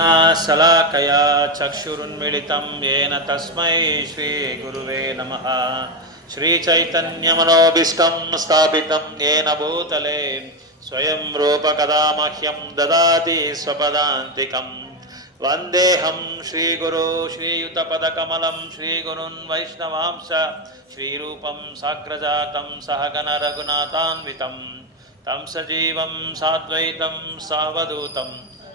शलाकया चक्षुरुन्मिलितं येन तस्मै श्रीगुरुवे नमः। श्रीचैतन्यमनोभीष्टं स्थापितं येन भूतले स्वयं रूप कदा मह्यं ददाति स्वपदान्तिकं। वन्देऽहं श्रीगुरो श्रीयुतपदकमलं श्रीगुरुन् वैष्णवांश श्रीरूपं साग्रजातं सहगण रघुनाथान्वितं तं सजीवं साद्वैतं सावधूतं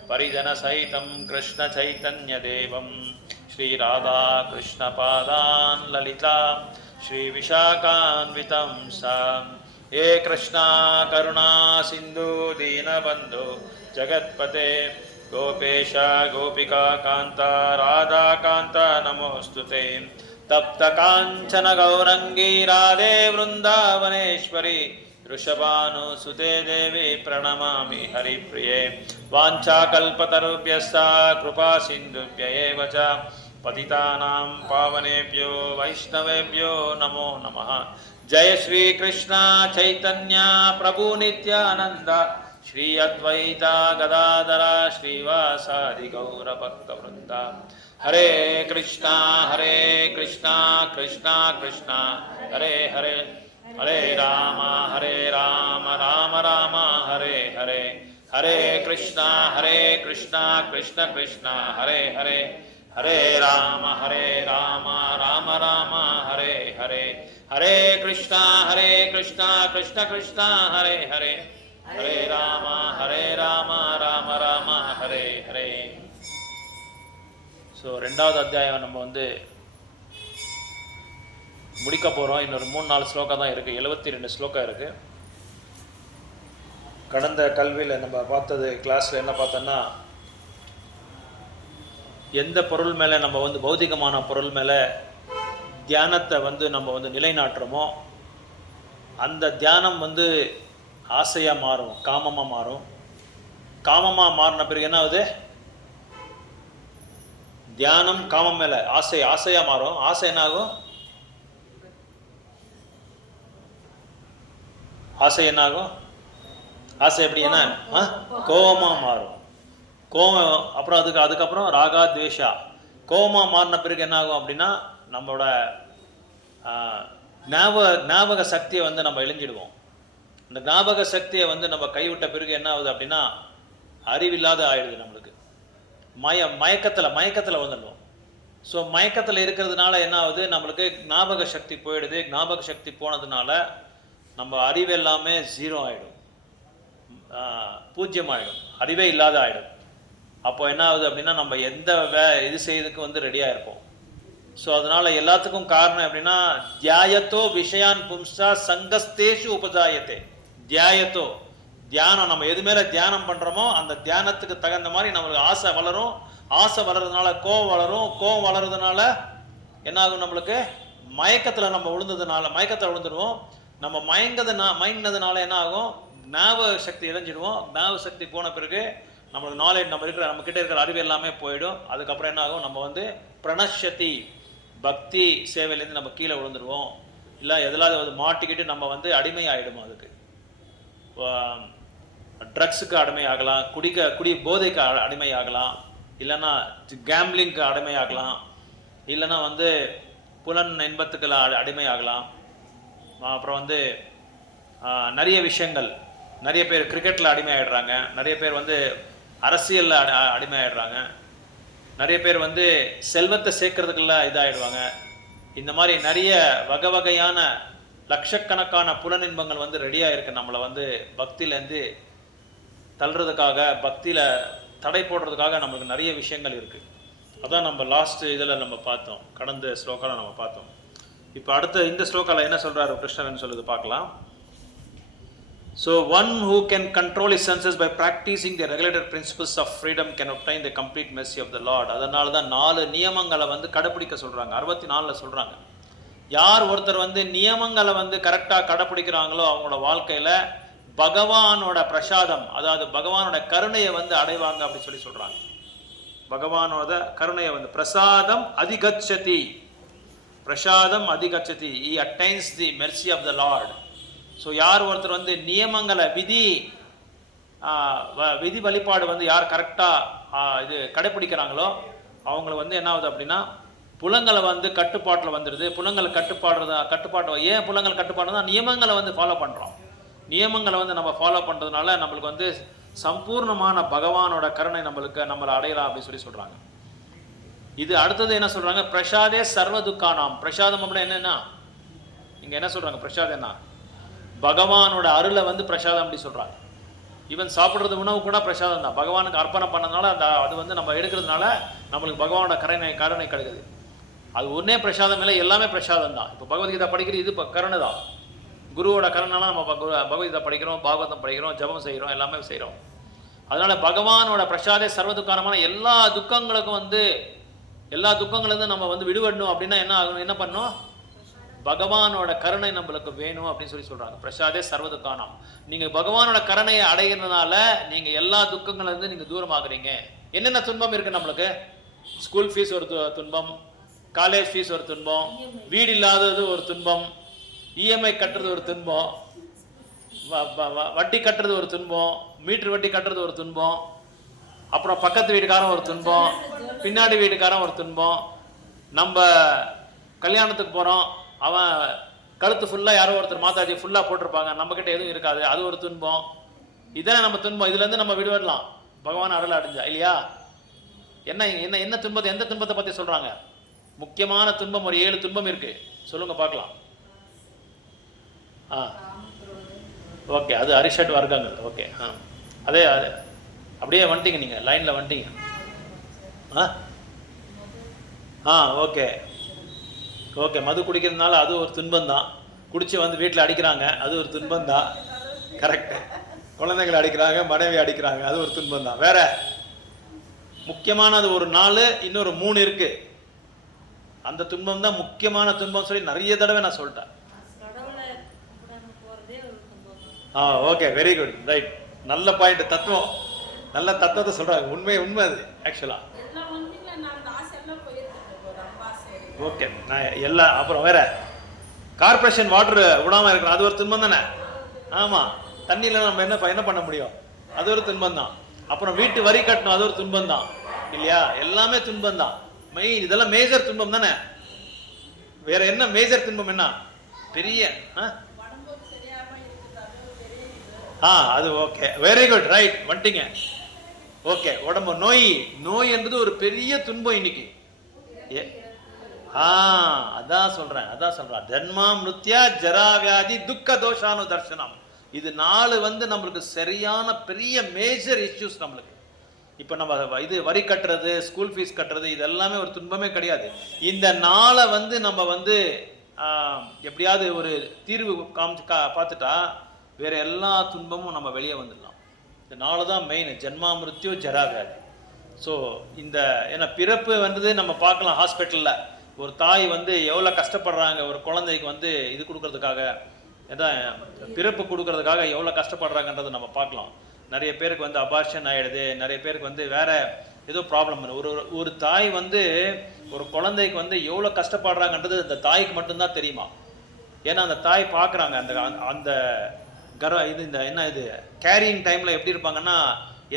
परिजन सहितं कृष्ण चैतन्य देवं श्रीराधा कृष्ण पादान् ललिता श्री विशाखान्वितं सा। हे कृष्णा करुणा सिंधु दीनबंधु जगत्पते गोपेश गोपिका कांता राधा कांता नमोस्तुते। तप्त कांचन गौरंगी राधे वृंदावनेश्वरी वृषभानुसुते देवी प्रणमामि हरिप्रिये। वाञ्छाकल्पतरुभ्यश्च कृपा सिन्धुभ्य एव च पतितानां पावनेभ्यो वैष्णवेभ्यो नमो नमः। जय श्री कृष्ण चैतन्य प्रभु नित्यानंद श्री अद्वैता गदाधर श्रीवासादि गौर भक्तवृंद। हरे कृष्णा कृष्णा कृष्णा हरे हरे हरे राम राम राम हरे हरे। हरे कृष्णा कृष्णा कृष्णा हरे हरे हरे राम राम राम हरे हरे। हरे कृष्णा कृष्णा कृष्णा हरे हरे हरे राम राम राम हरे हरे। ஸோ ரெண்டாவது அத்தியாயம் நம்ம முடிக்க போகிறோம். இன்னொரு 3-4 ஸ்லோகா தான் இருக்குது. 72 ஸ்லோகா இருக்குது. கடந்த கல்வியில் நம்ம பார்த்தது கிளாஸில் என்ன பார்த்தோன்னா, எந்த பொருள் மேலே நம்ம பௌதிகமான பொருள் மேலே தியானத்தை நம்ம நிலைநாட்டுறோமோ அந்த தியானம் ஆசையாக மாறும், காமமாக மாறும். காமமாக மாறின பிறகு என்ன ஆகுது? தியானம் காமம் மேலே ஆசையாக மாறும். ஆசை என்ன ஆகும்? ஆசை என்ன ஆகும்? ஆசை எப்படி என்ன கோபமாக மாறும். கோபம் அப்புறம் அதுக்கப்புறம் ராகா துவேஷா. கோபமாக மாறின பிறகு என்ன ஆகும் அப்படின்னா, நம்மளோட ஞாபக சக்தியை நம்ம இழந்துடுவோம். இந்த ஞாபக சக்தியை நம்ம கைவிட்ட பிறகு என்ன ஆகுது அப்படின்னா, அறிவில்லாத ஆயிடுது. நம்மளுக்கு மயக்கத்தில் வந்துடுவோம். ஸோ மயக்கத்தில் இருக்கிறதுனால என்ன ஆகுது? நம்மளுக்கு ஞாபக சக்தி போயிடுது. ஞாபக சக்தி போனதுனால நம்ம அறிவு எல்லாமே ஜீரோ ஆகிடும், பூஜ்ஜியமாகிடும், அறிவே இல்லாத ஆகிடும். அப்போ என்ன ஆகுது அப்படின்னா, நம்ம எந்த இது செய்யறதுக்கு ரெடியாக இருப்போம். ஸோ அதனால் எல்லாத்துக்கும் காரணம் எப்படின்னா, தியாயத்தோ விஷயான் பும்சா சங்கஸ்தேஷு உபஜாயத்தே. தியாயத்தோ தியானம், நம்ம எது மேலே தியானம் பண்ணுறோமோ அந்த தியானத்துக்கு தகுந்த மாதிரி நம்மளுக்கு ஆசை வளரும். ஆசை வளர்றதுனால கோவம் வளரும். கோவம் வளர்றதுனால என்ன ஆகும்? நம்மளுக்கு மயக்கத்தில் மயக்கத்தில் விழுந்துடுவோம். நம்ம மயங்கினதுனால என்ன ஆகும்? ஞாபக சக்தி இழஞ்சிடுவோம். ஞாபக சக்தி போன பிறகு நம்மளுக்கு நாலேஜ், நம்ம கிட்ட இருக்கிற அறிவு எல்லாமே போயிடும். அதுக்கப்புறம் என்ன ஆகும்? நம்ம பிரணஷதி பக்தி சேவையிலேருந்து நம்ம கீழே விழுந்துடுவோம். இல்லை எதிலாவது மாட்டிக்கிட்டு நம்ம அடிமை ஆகிடும். அதுக்கு ட்ரக்ஸுக்கு அடிமை ஆகலாம், குடி போதைக்கு அடிமை ஆகலாம், இல்லைன்னா கேம்லிங்க்கு அடிமை ஆகலாம், இல்லைன்னா புலன் இன்பத்துக்கு அடிமை ஆகலாம். அப்புறம் நிறைய விஷயங்கள், நிறைய பேர் கிரிக்கெட்டில் அடிமை ஆகிடுறாங்க, நிறைய பேர் அரசியலில் அடிமை ஆகிடுறாங்க, நிறைய பேர் செல்வத்தை சேர்க்கறதுக்குள்ள இதாகிடுவாங்க. இந்த மாதிரி நிறைய வகையான லட்சக்கணக்கான புலனின்பங்கள் ரெடியாக இருக்குது. நம்மளை பக்தியிலேருந்து தள்ளுறதுக்காக, பக்தியில் தடை போடுறதுக்காக நம்மளுக்கு நிறைய விஷயங்கள் இருக்குது. அதான் நம்ம லாஸ்ட் இதில் நம்ம பார்த்தோம், கடந்த ஸ்லோகாவில் நம்ம பார்த்தோம். இப்போ அடுத்த இந்த ஸ்லோகாவில் என்ன சொல்கிறாரு கிருஷ்ணன் சொல்லுது பார்க்கலாம். So one who can control his senses by practicing the regulated principles of freedom can obtain the complete mercy of the Lord. அதனால தான் 4 நியமங்களை கடைப்பிடிக்க சொல்கிறாங்க. 64 சொல்கிறாங்க. யார் ஒருத்தர் நியமங்களை கரெக்டாக கடைப்பிடிக்கிறாங்களோ அவங்களோட வாழ்க்கையில் பகவானோட பிரசாதம், அதாவது பகவானோட கருணையை அடைவாங்க அப்படி சொல்கிறாங்க. பகவானோட கருணையை பிரசாதம் அதிகச்சதி, பிரசாதம் அதிகச்சதி, he attains the mercy of the Lord. So யார் ஒருத்தர் நியமங்களை விதி வழிபாடு யார் கரெக்டாக இது கடைப்பிடிக்கிறாங்களோ அவங்களுக்கு வந்து என்ன ஆகுது அப்படின்னா புலங்களை வந்து கட்டுப்பாட்டில் வந்துடுது. புலங்கள் கட்டுப்பாடு ஏன் புலங்கள் கட்டுப்பாடுனா நியமங்களை வந்து ஃபாலோ பண்ணுறோம். நியமங்களை வந்து நம்ம ஃபாலோ பண்ணுறதுனால நம்மளுக்கு வந்து சம்பூர்ணமான பகவானோட கருணை நம்மளை அடையலாம் அப்படின்னு சொல்கிறாங்க. இது அடுத்தது என்ன சொல்கிறாங்க, பிரசாதே சர்வ துக்கானாம். பிரசாதம் அப்படின்னா என்னென்னா இங்கே என்ன சொல்கிறாங்க, பிரசாதம் என்ன, பகவானோட அருளை வந்து பிரசாதம் அப்படி சொல்கிறாங்க. ஈவன் சாப்பிட்றது உணவு கூட பிரசாதம் தான். பகவானுக்கு அர்ப்பணம் பண்ணதுனால அது வந்து நம்ம எடுக்கிறதுனால நம்மளுக்கு பகவானோட கருணை கிடைக்குது. அது ஒன்றே பிரசாதம் இல்லை, எல்லாமே பிரசாதம் தான். இப்போ பகவத்கீதா படிக்கிறது இது கருணை தான். குருவோட கருணைலாம் நம்ம பகவத்கீதா படிக்கிறோம், பாகவதம் படிக்கிறோம், ஜபம் செய்கிறோம், எல்லாமே செய்கிறோம். அதனால பகவானோட பிரசாதே சர்வ துக்கானமான எல்லா துக்கங்களுக்கும் நம்ம வந்து விடுபடணும் அப்படின்னா என்ன பண்ணணும், பகவானோட கருணை நம்மளுக்கு வேணும் அப்படின்னு சொல்றாங்க. பிரசாதே சர்வ துக்கானம். நீங்க பகவானோட கருணையை அடைகிறதுனால நீங்க எல்லா துக்கங்கள்லேருந்து நீங்க தூரமாகறீங்க. என்னென்ன துன்பம் இருக்கு நம்மளுக்கு, ஸ்கூல் ஃபீஸ் ஒரு துன்பம், காலேஜ் ஃபீஸ் ஒரு துன்பம், வீடு இல்லாதது ஒரு துன்பம், இஎம்ஐ கட்டுறது ஒரு துன்பம், வட்டி கட்டுறது ஒரு துன்பம், மீட்டர் வட்டி கட்டுறது ஒரு துன்பம், அப்புறம் பக்கத்து வீட்டுக்காரன் ஒரு துன்பம், பின்னாடி வீட்டுக்காரன் ஒரு துன்பம், நம்ம கல்யாணத்துக்கு போகிறோம், அவன் கழுத்து ஃபுல்லாக யாரோ ஒருத்தர் மாதாஜி ஃபுல்லாக போட்டிருப்பாங்க, நம்மக்கிட்ட எதுவும் இருக்காது, அது ஒரு துன்பம். இதான் நம்ம துன்பம். இதுலேருந்து நம்ம விடுபடலாம் பகவான் அருள் அடைஞ்சா இல்லையா. என்ன என்ன என்ன துன்பத்தை, எந்த துன்பத்தை பற்றி சொல்கிறாங்க, முக்கியமான துன்பம் ஒரு 7 துன்பம் இருக்கு, சொல்லுங்க பார்க்கலாம். ஓகே, அது அரிஷட் வர்க்கங்கள். ஓகே, அதே அப்படியே வந்துட்டீங்க, நீங்கள் லைனில் வந்துட்டீங்க. Okay okay. மது குடிக்கிறதுனால அது ஒரு துன்பம் தான். குடிச்சு வந்து வீட்டில் அடிக்கிறாங்க, அது ஒரு துன்பம் தான். கரெக்டு. குழந்தைங்களை அடிக்கிறாங்க, மனைவி அடிக்கிறாங்க, அது ஒரு துன்பம் தான். வேற முக்கியமானது ஒரு 4, இன்னொரு 3 இருக்கு. அந்த துன்பம் தான் முக்கியமான துன்பம் சொல்லி நிறைய தடவை நான் சொல்லிட்டேன். Okay, very good, right. நல்ல பாயிண்ட், தத்துவம், நல்ல தத்துவத்தை சொல்றாங்க. உண்மை அது ஆக்சுவலா. ஓகே, நான் அப்புறம் வேற கார்பரேஷன் வாட்டர் விடாம இருக்கிறோம், அது ஒரு துன்பம் தானே. ஆமா, தண்ணியில நம்ம என்ன பண்ண முடியும், அது ஒரு துன்பம் தான். அப்புறம் வீட்டு வரி கட்டணும், அது ஒரு துன்பம் தான் இல்லையா. எல்லாமே துன்பம் தான். இதெல்லாம் மேஜர் துன்பம் தானே. வேற என்ன மேஜர் துன்பம், என்ன பெரிய அது ஓகே, வெரி குட், ரைட், வந்துட்டீங்க. ஓகே, உடம்பு நோய் என்பது ஒரு பெரிய துன்பம் இன்னைக்கு. அதான் சொல்றேன். ஜன்மா மிருத்யா ஜரா வியாதி துக்க தோஷானு தர்சனம். இது 4 வந்து நம்மளுக்கு சரியான பெரிய மேஜர் இஷ்யூஸ் நம்மளுக்கு. இப்போ நம்ம இது வரி கட்டுறது, ஸ்கூல் ஃபீஸ் கட்டுறது, இது எல்லாமே ஒரு துன்பமே கிடையாது. இந்த 4 வந்து நம்ம வந்து எப்படியாவது ஒரு தீர்வு பார்த்துட்டா வேற எல்லா துன்பமும் நம்ம வெளியே வந்துடலாம். இந்த 4 தான் மெயின், ஜென்மா மிருத்யு ஜரா வியாதி. ஸோ இந்த ஏன்னா பிறப்பு வந்து நம்ம பார்க்கலாம். ஹாஸ்பிட்டலில் ஒரு தாய் வந்து எவ்வளோ கஷ்டப்படுறாங்க ஒரு குழந்தைக்கு வந்து இது கொடுக்கறதுக்காக, ஏதான் பிறப்பு கொடுக்கறதுக்காக எவ்வளோ கஷ்டப்படுறாங்கன்றதை நம்ம பார்க்கலாம். நிறைய பேருக்கு வந்து அபார்ஷன் ஆகிடுது, நிறைய பேருக்கு வந்து வேற ஏதோ ப்ராப்ளம். ஒரு தாய் வந்து ஒரு குழந்தைக்கு வந்து எவ்வளோ கஷ்டப்படுறாங்கன்றது அந்த தாய்க்கு மட்டும்தான் தெரியுமா. ஏன்னா அந்த தாய் பார்க்குறாங்க அந்த இது கேரியிங் டைமில் எப்படி இருப்பாங்கன்னா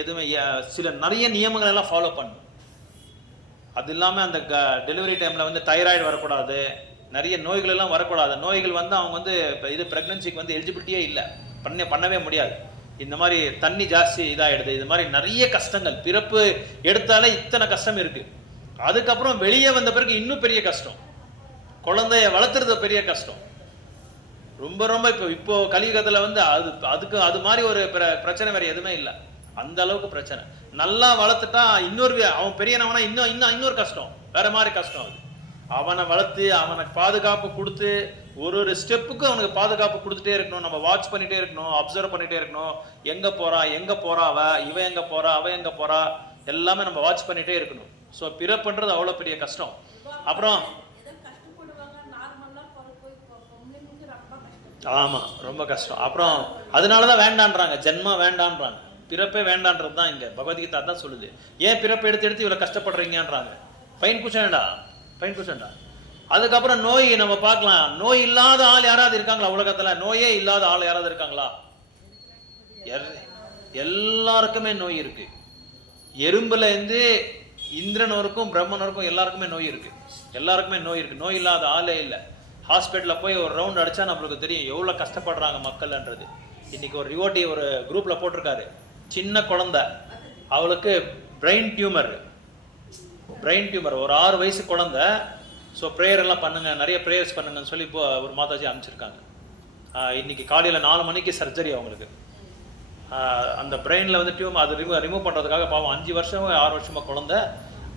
எதுவுமே சில நிறைய நியமங்கள் எல்லாம் ஃபாலோ பண்ணும். அது இல்லாமல் அந்த டெலிவரி டைமில் வந்து தைராய்டு வரக்கூடாது, நிறைய நோய்கள் எல்லாம் வரக்கூடாது. நோய்கள் வந்து அவங்க வந்து இது ப்ரெக்னன்சிக்கு வந்து எலிஜிபிலிட்டியே இல்லை, பண்ணவே முடியாது. இந்த மாதிரி தண்ணி ஜாஸ்தி இதாகிடுது, இது மாதிரி நிறைய கஷ்டங்கள். பிறப்பு எடுத்தாலே இத்தனை கஷ்டம் இருக்கு. அதுக்கப்புறம் வெளியே வந்த பிறகு இன்னும் பெரிய கஷ்டம், குழந்தைய வளர்த்துறது பெரிய கஷ்டம். ரொம்ப இப்போ கலியுகத்தில் வந்து அது மாதிரி ஒரு பிரச்சனை வேற எதுவுமே இல்லை. அந்த அளவுக்கு பிரச்சனை. நல்லா வளர்த்துட்டா அவன் பெரியனவனா இன்னொரு கஷ்டம், வேற மாதிரி கஷ்டம். அது அவனை வளர்த்து அவனுக்கு பாதுகாப்பு கொடுத்து ஒரு ஸ்டெப்புக்கு அவனுக்கு பாதுகாப்பு கொடுத்துட்டே இருக்கணும். நம்ம வாட்ச் பண்ணிட்டே இருக்கணும், அப்சர்வ் பண்ணிட்டே இருக்கணும். எங்க போறா இவ எங்க போறா அவ எங்க போறா எல்லாமே நம்ம வாட்ச் பண்ணிட்டே இருக்கணும். ஸோ பிறப்புன்றது அவ்வளோ பெரிய கஷ்டம். அப்புறம் ஆமா, ரொம்ப கஷ்டம். அப்புறம் அதனாலதான் வேண்டான்றாங்க, ஜென்மா வேண்டான்றாங்க, பிறப்பே வேண்டான்றது தான் இங்க பகவத்கீதா தான் சொல்லுது. ஏன் பிறப்பை எடுத்து இவ்வளவு கஷ்டப்படுறீங்கன்றாங்க. ஃபைன் குஷன்டா. அதுக்கப்புறம் நோய் நம்ம பார்க்கலாம். நோய் இல்லாத ஆள் யாராவது இருக்காங்களா உலகத்துல? நோயே இல்லாத ஆள் யாராவது இருக்காங்களா? எல்லாருக்குமே நோய் இருக்கு. எறும்புலேருந்து இந்திரன் வரைக்கும் பிரம்மன் வரைக்கும் எல்லாருக்குமே நோய் இருக்குது. எல்லாருக்குமே நோய் இருக்குது. நோய் இல்லாத ஆளே இல்லை. ஹாஸ்பிட்டலில் போய் ஒரு ரவுண்ட் அடித்தா நம்மளுக்கு தெரியும் எவ்வளோ கஷ்டப்படுறாங்க மக்கள்ன்றது. இன்றைக்கி ஒரு ரிவோட்டி ஒரு குரூப்பில் போட்டிருக்காரு, சின்ன குழந்தை, அவளுக்கு பிரெயின் டியூமர் ஒரு 6 வயசு குழந்தை. ஸோ ப்ரேயர் எல்லாம் பண்ணுங்கள், நிறைய ப்ரேயர்ஸ் பண்ணுங்கன்னு சொல்லி இப்போ ஒரு மாதாஜி அனுப்பிச்சிருக்காங்க. இன்றைக்கி காலையில் 4 மணிக்கு சர்ஜரி அவங்களுக்கு. அந்த பிரெயினில் வந்து டியூமர் அது ரிமூவ் பண்ணுறதுக்காக பாவம் 5 வருஷமோ 6 வருஷமாக குழந்தை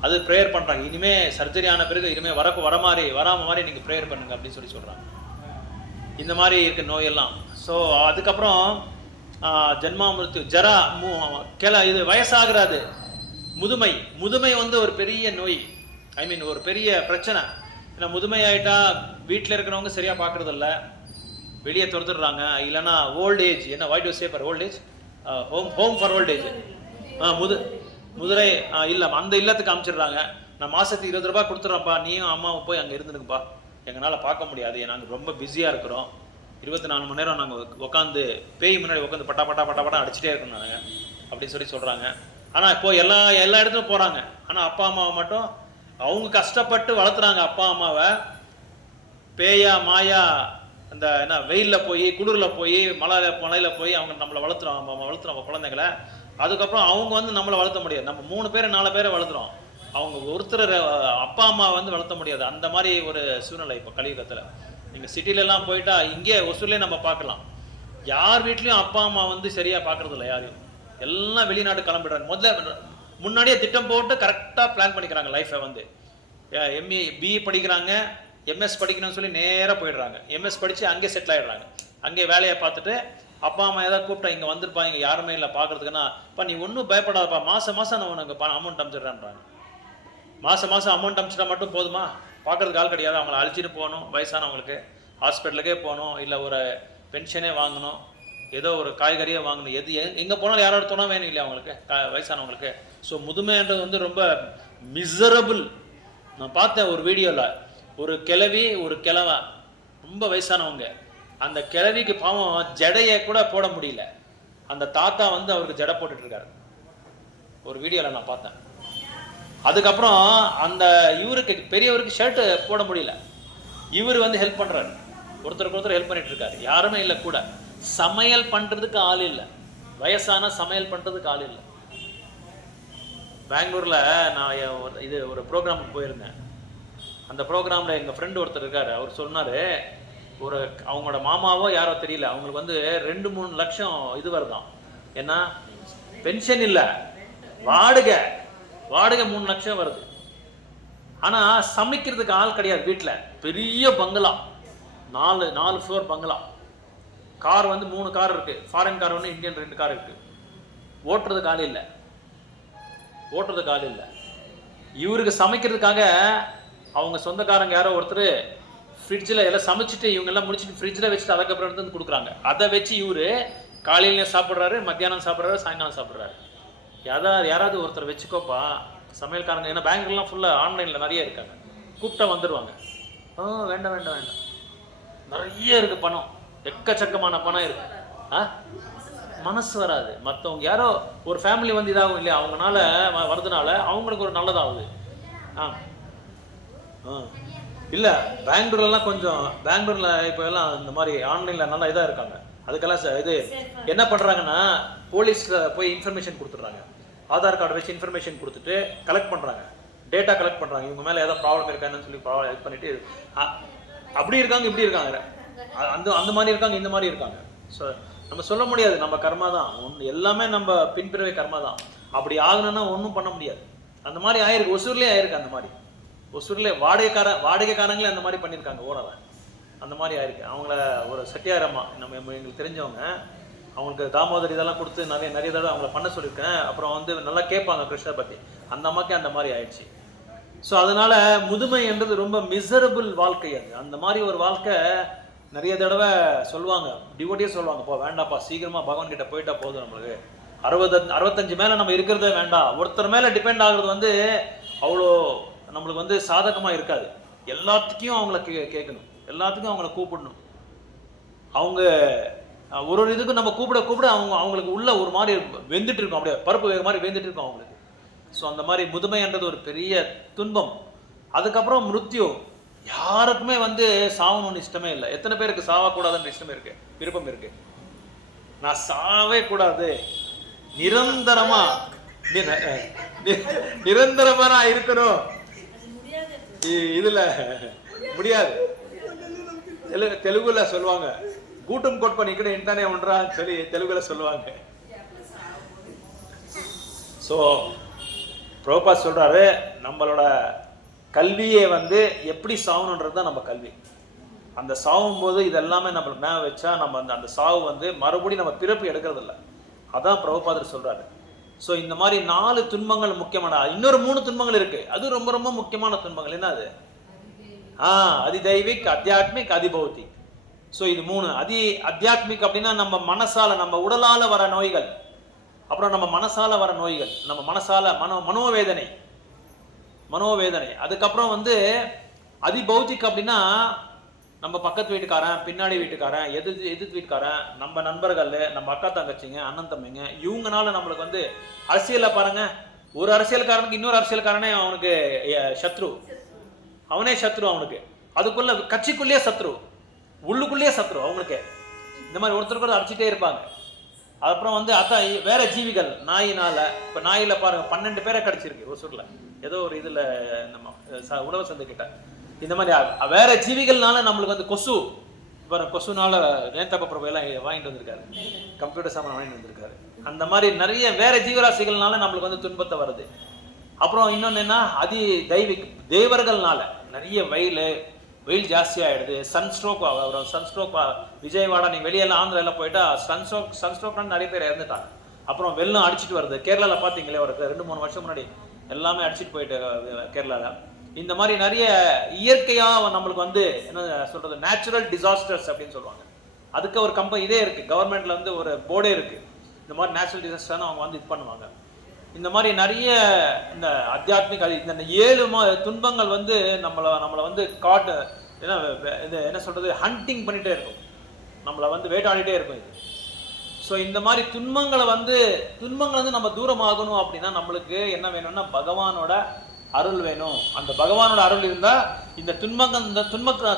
அது ப்ரேயர் பண்ணுறாங்க. இனிமேல் சர்ஜரி ஆன பிறகு இனிமேல் வராமல் மாதிரி நீங்கள் ப்ரேயர் பண்ணுங்க அப்படின்னு சொல்லி சொல்கிறாங்க. இந்த மாதிரி இருக்க நோயெல்லாம். ஸோ அதுக்கப்புறம் ஜென்மா மிருத்யு, ஜரா, இது வயசாகிறாது, முதுமை வந்து ஒரு பெரிய நோய். ஒரு பெரிய பிரச்சனை. ஏன்னா முதுமை ஆகிட்டா வீட்டில் இருக்கிறவங்க சரியாக பார்க்குறதில்ல, வெளியே துரத்துடுறாங்க. இல்லைன்னா ஓல்ட் ஏஜ், என்ன what to say for old age, home for old age, முதுரை இல்லை அந்த இல்லத்துக்கு அனுப்பிச்சிடுறாங்க. நான் மாதத்துக்கு 20 ரூபா கொடுத்துட்றேன்ப்பா, நீயும் அம்மாவும் போய் அங்கே இருந்துருங்கப்பா, எங்களால் பார்க்க முடியாது, நாங்கள் ரொம்ப பிஸியாக இருக்கிறோம், 24 மணி நேரம் நாங்கள் உட்காந்து பேய் முன்னாடி உட்காந்து பட்டா அடிச்சுட்டே இருக்கணும் நாங்கள் அப்படின்னு சொல்லி சொல்கிறாங்க. ஆனால் இப்போ எல்லா இடத்துலையும் போகிறாங்க. ஆனால் அப்பா அம்மாவை மட்டும் அவங்க கஷ்டப்பட்டு வளர்த்துறாங்க. அப்பா அம்மாவை பேயா மாயா அந்த என்ன வெயிலில் போய் குளிரில் போய் மலையில் போய் அவங்க நம்மளை வளர்த்துறோம் குழந்தைங்களை. அதுக்கப்புறம் அவங்க வந்து நம்மளை வளர்த்த முடியாது. நம்ம 3 பேர் 4 பேரை வளர்த்துறோம், அவங்க ஒருத்தர் அப்பா அம்மா வந்து வளர்த்த முடியாது. அந்த மாதிரி ஒரு சூழ்நிலை இப்போ கலியுகத்தில். நீங்கள் சிட்டிலெலாம் போயிட்டா, இங்கே ஒசூர்லேயே நம்ம பார்க்கலாம், யார் வீட்லேயும் அப்பா அம்மா வந்து சரியாக பார்க்குறது இல்லை யாரையும். எல்லாம் வெளிநாடு கிளம்பிடுறாங்க. முன்னாடியே திட்டம் போட்டு கரெக்டாக பிளான் பண்ணிக்கிறாங்க லைஃப்பை. வந்து எம்ஏ பிஇ படிக்கிறாங்க, எம்எஸ் படிக்கணும்னு சொல்லி நேராக போயிடுறாங்க. எம்எஸ் படித்து அங்கே செட்டில் ஆகிடுறாங்க. அங்கே வேலையை பார்த்துட்டு அப்பா அம்மா ஏதாவது கூப்பிட்டா இங்கே வந்திருப்பா, இங்கே யாருமே இல்லை பார்க்குறதுக்குன்னா, இப்போ நீ ஒன்றும் பயப்படாதப்பா, மாதம் நான் உனக்கு அமௌண்ட் அனுப்பிச்சிடுறேன்றாங்க. மாதம் அமௌண்ட் அனுப்பிச்சிட்டா மட்டும் போதுமா? பார்க்குறதுக்கு ஆள் கிடையாது. அவங்கள அழைச்சிட்டு போகணும், வயசானவங்களுக்கு ஹாஸ்பிட்டலுக்கே போகணும், இல்லை ஒரு பென்ஷனே வாங்கணும், ஏதோ ஒரு காய்கறியே வாங்கணும், எங்கே போனாலும் யாரோட துணை வேணும் இல்லையா அவங்களுக்கு, வயசானவங்களுக்கு. ஸோ முதுமைன்றது வந்து ரொம்ப மிசரபிள். நான் பார்த்தேன் ஒரு வீடியோவில், ஒரு கிழவி ஒரு கிழவன் ரொம்ப வயசானவங்க, அந்த கிழவிக்கு பாவம் ஜடையை கூட போட முடியல, அந்த தாத்தா வந்து அவருக்கு ஜடை போட்டுட்ருக்காரு, ஒரு வீடியோவில் நான் பார்த்தேன். அதுக்கப்புறம் அந்த இவருக்கு பெரியவருக்கு ஷர்ட்டு போட முடியல, இவர் வந்து ஹெல்ப் பண்ணுறாரு, ஒருத்தருக்கு ஒருத்தர் ஹெல்ப் பண்ணிட்டு இருக்காரு, யாருமே இல்லை கூட. சமையல் பண்ணுறதுக்கு ஆள் இல்லை, வயசான சமையல் பண்ணுறதுக்கு ஆள் இல்லை. பெங்களூரில் நான் ஒரு ப்ரோக்ராமுக்கு போயிருந்தேன். அந்த ப்ரோக்ராமில் எங்கள் ஃப்ரெண்டு ஒருத்தர் இருக்கார், அவர் சொன்னார், அவங்களோட மாமாவோ யாரோ தெரியல, அவங்களுக்கு வந்து 2-3 லட்சம் இது வருதான். ஏன்னா பென்ஷன் இல்லை, வாடகை 3 லட்சம் வருது. ஆனால் சமைக்கிறதுக்கு ஆள் கிடையாது வீட்டில். பெரிய பங்களா, 4 ஃப்ளோர் பங்களா, கார் வந்து 3 கார் இருக்குது, ஃபாரின் கார் ஒன்று, இந்தியன் 2 கார் இருக்குது. ஓட்டுறதுக்கு ஆள் இல்லை. இவருக்கு சமைக்கிறதுக்காக அவங்க சொந்தக்காரங்க யாரோ ஒருத்தர் ஃப்ரிட்ஜில் எல்லாம் சமைச்சிட்டு இவங்கெல்லாம் முடிச்சுட்டு ஃப்ரிட்ஜில் வச்சுட்டு அதுக்கப்புறம் எடுத்து கொடுக்குறாங்க. அதை வச்சு இவர் காலையில் சாப்பிட்றாரு, மத்தியானம் சாப்பிட்றாரு, சாயங்காலம் சாப்பிட்றாரு. யாராவது ஒருத்தர் வச்சுக்கோப்பா சமையல்காரங்க. ஏன்னா பேங்க்லாம் ஃபுல்லாக ஆன்லைனில் நிறைய இருக்காங்க, கூப்பிட்டா வந்துடுவாங்க. வேண்டாம், நிறைய இருக்குது பணம், எக்கச்சக்கமான பணம் இருக்குது. மனசு வராது. மற்றவங்க யாரோ ஒரு ஃபேமிலி வந்து இதாகும் இல்லையா, அவங்கனால வரதுனால அவங்களுக்கு ஒரு நல்லதாகுது. இல்லை பெங்களூர்லாம் பெங்களூரில் இப்போ எல்லாம் இந்த மாதிரி ஆன்லைனில் நல்லா இதாக இருக்காங்க. அதுக்கெல்லாம் இது என்ன பண்ணுறாங்கன்னா, போலீஸில் போய் இன்ஃபர்மேஷன் கொடுத்துட்றாங்க, ஆதார் கார்டு வச்சு இன்ஃபர்மேஷன் கொடுத்துட்டு கலெக்ட் பண்ணுறாங்க, டேட்டா கலெக்ட் பண்ணுறாங்க, இவங்க மேலே ஏதாவது ப்ராப்ளம் இருக்கான்னு சொல்லி இது பண்ணிவிட்டு அப்படி இருக்காங்க, இப்படி இருக்காங்க, அந்த மாதிரி இருக்காங்க, இந்த மாதிரி இருக்காங்க. ஸோ நம்ம சொல்ல முடியாது, நம்ம கர்மா தான் எல்லாமே, நம்ம பின்பிறவை கர்மா தான். அப்படி ஆகணும்னா ஒன்றும் பண்ண முடியாது. அந்த மாதிரி ஆயிருக்கு, ஒசூர்லேயே ஆயிருக்கு. அந்த மாதிரி ஒசூர்லேயே வாடகைக்காரங்களே அந்த மாதிரி பண்ணியிருக்காங்க, ஓனரை. அந்த மாதிரி ஆயிருக்கு. அவங்கள ஒரு செட்டியாரம்மா எங்களுக்கு தெரிஞ்சவங்க, அவங்களுக்கு தாமோதரி இதெல்லாம் கொடுத்து நிறைய தடவை அவங்கள பண்ண சொல்லியிருக்கேன். அப்புறம் வந்து நல்லா கேட்பாங்க கிருஷ்ணரை பற்றி. அந்த அம்மாக்கே அந்த மாதிரி ஆயிடுச்சு. ஸோ அதனால் முதுமை என்றது ரொம்ப மிசரபிள் வாழ்க்கை. அந்த மாதிரி ஒரு வாழ்க்கை நிறைய தடவை சொல்லுவாங்க, டிவோட்டியே சொல்லுவாங்க, இப்போ வேண்டாப்பா, சீக்கிரமாக பகவான்கிட்ட போயிட்டா போதும், நம்மளுக்கு 65 மேலே நம்ம இருக்கிறதே வேண்டாம். ஒருத்தர் மேலே டிபெண்ட் ஆகுறது வந்து அவ்வளோ நம்மளுக்கு வந்து சாதகமாக இருக்காது. எல்லாத்துக்கும் அவங்கள கேட்கணும், எல்லாத்துக்கும் அவங்கள கூப்பிடணும். அவங்க ஒரு இதுக்கு நம்ம கூப்பிட அவங்களுக்கு உள்ள ஒரு மாதிரி வெந்துட்டு இருக்கோம், அப்படியே பருப்பு வேக மாதிரி வெந்துட்டு இருக்கோம் அவங்களுக்கு. ஸோ அந்த மாதிரி முதுமைன்றது ஒரு பெரிய துன்பம். அதுக்கப்புறம் மிருத்யு. யாருக்குமே வந்து சாவணும்னு இஷ்டமே இல்லை. எத்தனை பேருக்கு சாவக்கூடாதுன்ற இஷ்டமே இருக்கு, விருப்பம் இருக்கு? நான் சாவே கூடாது, நிரந்தரமா நிரந்தரமா நான் இருக்கணும், இதுல முடியாது. தெலுங்குல சொல்லுவாங்க, கூட்டம் கொட்ப நிக்கட இன்தானே ஒன்றான்னு சொல்லி தெலுங்குல சொல்லுவாங்க. ஸோ பிரபுபாத் சொல்றாரு, நம்மளோட கல்வியே வந்து எப்படி சாவணுன்றது தான் நம்ம கல்வி. அந்த சாவும் போது இதெல்லாமே நம்ம மேல வச்சா நம்ம அந்த சாவு வந்து மறுபடியும் நம்ம பிறப்பு எடுக்கிறது இல்லை. அதான் பிரபுபாதர் சொல்றாரு. ஸோ இந்த மாதிரி 4 துன்பங்கள் முக்கியமான, இன்னொரு 3 துன்பங்கள் இருக்கு, அது ரொம்ப ரொம்ப முக்கியமான துன்பங்கள். என்ன அது? அதிதைவிக், அத்தியாத்மிக், அதிபௌத்திக். ஸோ இது 3. அத்தியாத்மிக் அப்படின்னா நம்ம மனசால, நம்ம உடலால வர நோய்கள், அப்புறம் நம்ம மனசால வர நோய்கள், நம்ம மனசால மனோவேதனை. அதுக்கப்புறம் வந்து அதிபௌத்திக் அப்படின்னா நம்ம பக்கத்து வீட்டுக்காரன், பின்னாடி வீட்டுக்காரன், எதிர்த்து வீட்டுக்காரன், நம்ம நண்பர்கள், நம்ம அக்கா தங்கச்சிங்க, அண்ணன் தம்பிங்க, இவங்கனால நம்மளுக்கு வந்து அரசியல்ல பாருங்க, ஒரு அரசியல்காரனுக்கு இன்னொரு அரசியல்காரனே அவனுக்கு சத்ரு, அவனே சத்ரு அவனுக்கு. அதுக்குள்ள கட்சிக்குள்ளேயே சத்ரு, உள்ளுக்குள்ளேயே சத்ரு அவங்களுக்கு. இந்த மாதிரி ஒருத்தருக்கு அடிச்சுட்டே இருப்பாங்க. அப்புறம் வந்து அதான் வேற ஜீவிகள், நாயினால, இப்போ நாயில பாருங்க 12 பேரை கடிச்சிருக்கு ஒசூர்ல, ஏதோ ஒரு இதுல நம்ம உணவு சந்தை கிட்ட. இந்த மாதிரி வேற ஜீவிகள்னால நம்மளுக்கு வந்து கொசுனால நேதாப பிரபு எல்லாம் வாங்கிட்டு வந்திருக்காரு, கம்ப்யூட்டர் சாமான் வாங்கிட்டு வந்திருக்காரு. அந்த மாதிரி நிறைய வேற ஜீவராசிகள்னால நம்மளுக்கு வந்து துன்பத்தை வருது. அப்புறம் இன்னொன்னு என்ன, தெய்வீக் தேவர்கள்னால நிறைய வெயில் ஜாஸ்தி ஆயிடுது. சன்ஸ்ட்ரோக் வரும். சன்ஸ்ட்ரோக் விஜயவாடா, நீ வெளியெல்லாம் ஆந்திரால போயிட்டா சன்ஸ்ட்ரோக்னு நிறைய பேர் இறந்துட்டாங்க. அப்புறம் வெள்ளம் அடிச்சுட்டு வருது. கேரளால பாத்தீங்களே ஒரு 2-3 வருஷம் முன்னாடி எல்லாமே அடிச்சுட்டு போயிட்டு கேரளால. இந்த மாதிரி நிறைய இயற்கையா நம்மளுக்கு வந்து என்ன சொல்றது, நேச்சுரல் டிசாஸ்டர்ஸ் அப்படின்னு சொல்லுவாங்க. அதுக்கு ஒரு இதே இருக்கு, கவர்மெண்ட்ல வந்து ஒரு போர்டே இருக்கு, இந்த மாதிரி நேச்சுரல் டிசாஸ்டர்னு அவங்க வந்து இது பண்ணுவாங்க. இந்த மாதிரி நிறைய இந்த அத்தியாத்மிக் இந்த 7 துன்பங்கள் வந்து நம்மளை வந்து என்ன சொல்றது, ஹண்டிங் பண்ணிட்டே இருக்கும், நம்மளை வந்து வேட்டாடிட்டே இருக்கும் இது. ஸோ இந்த மாதிரி துன்பங்களை வந்து நம்ம தூரமாகணும் அப்படின்னா நம்மளுக்கு என்ன வேணும்னா பகவானோட அருள் வேணும். அந்த பகவானோட அருள் இருந்தா இந்த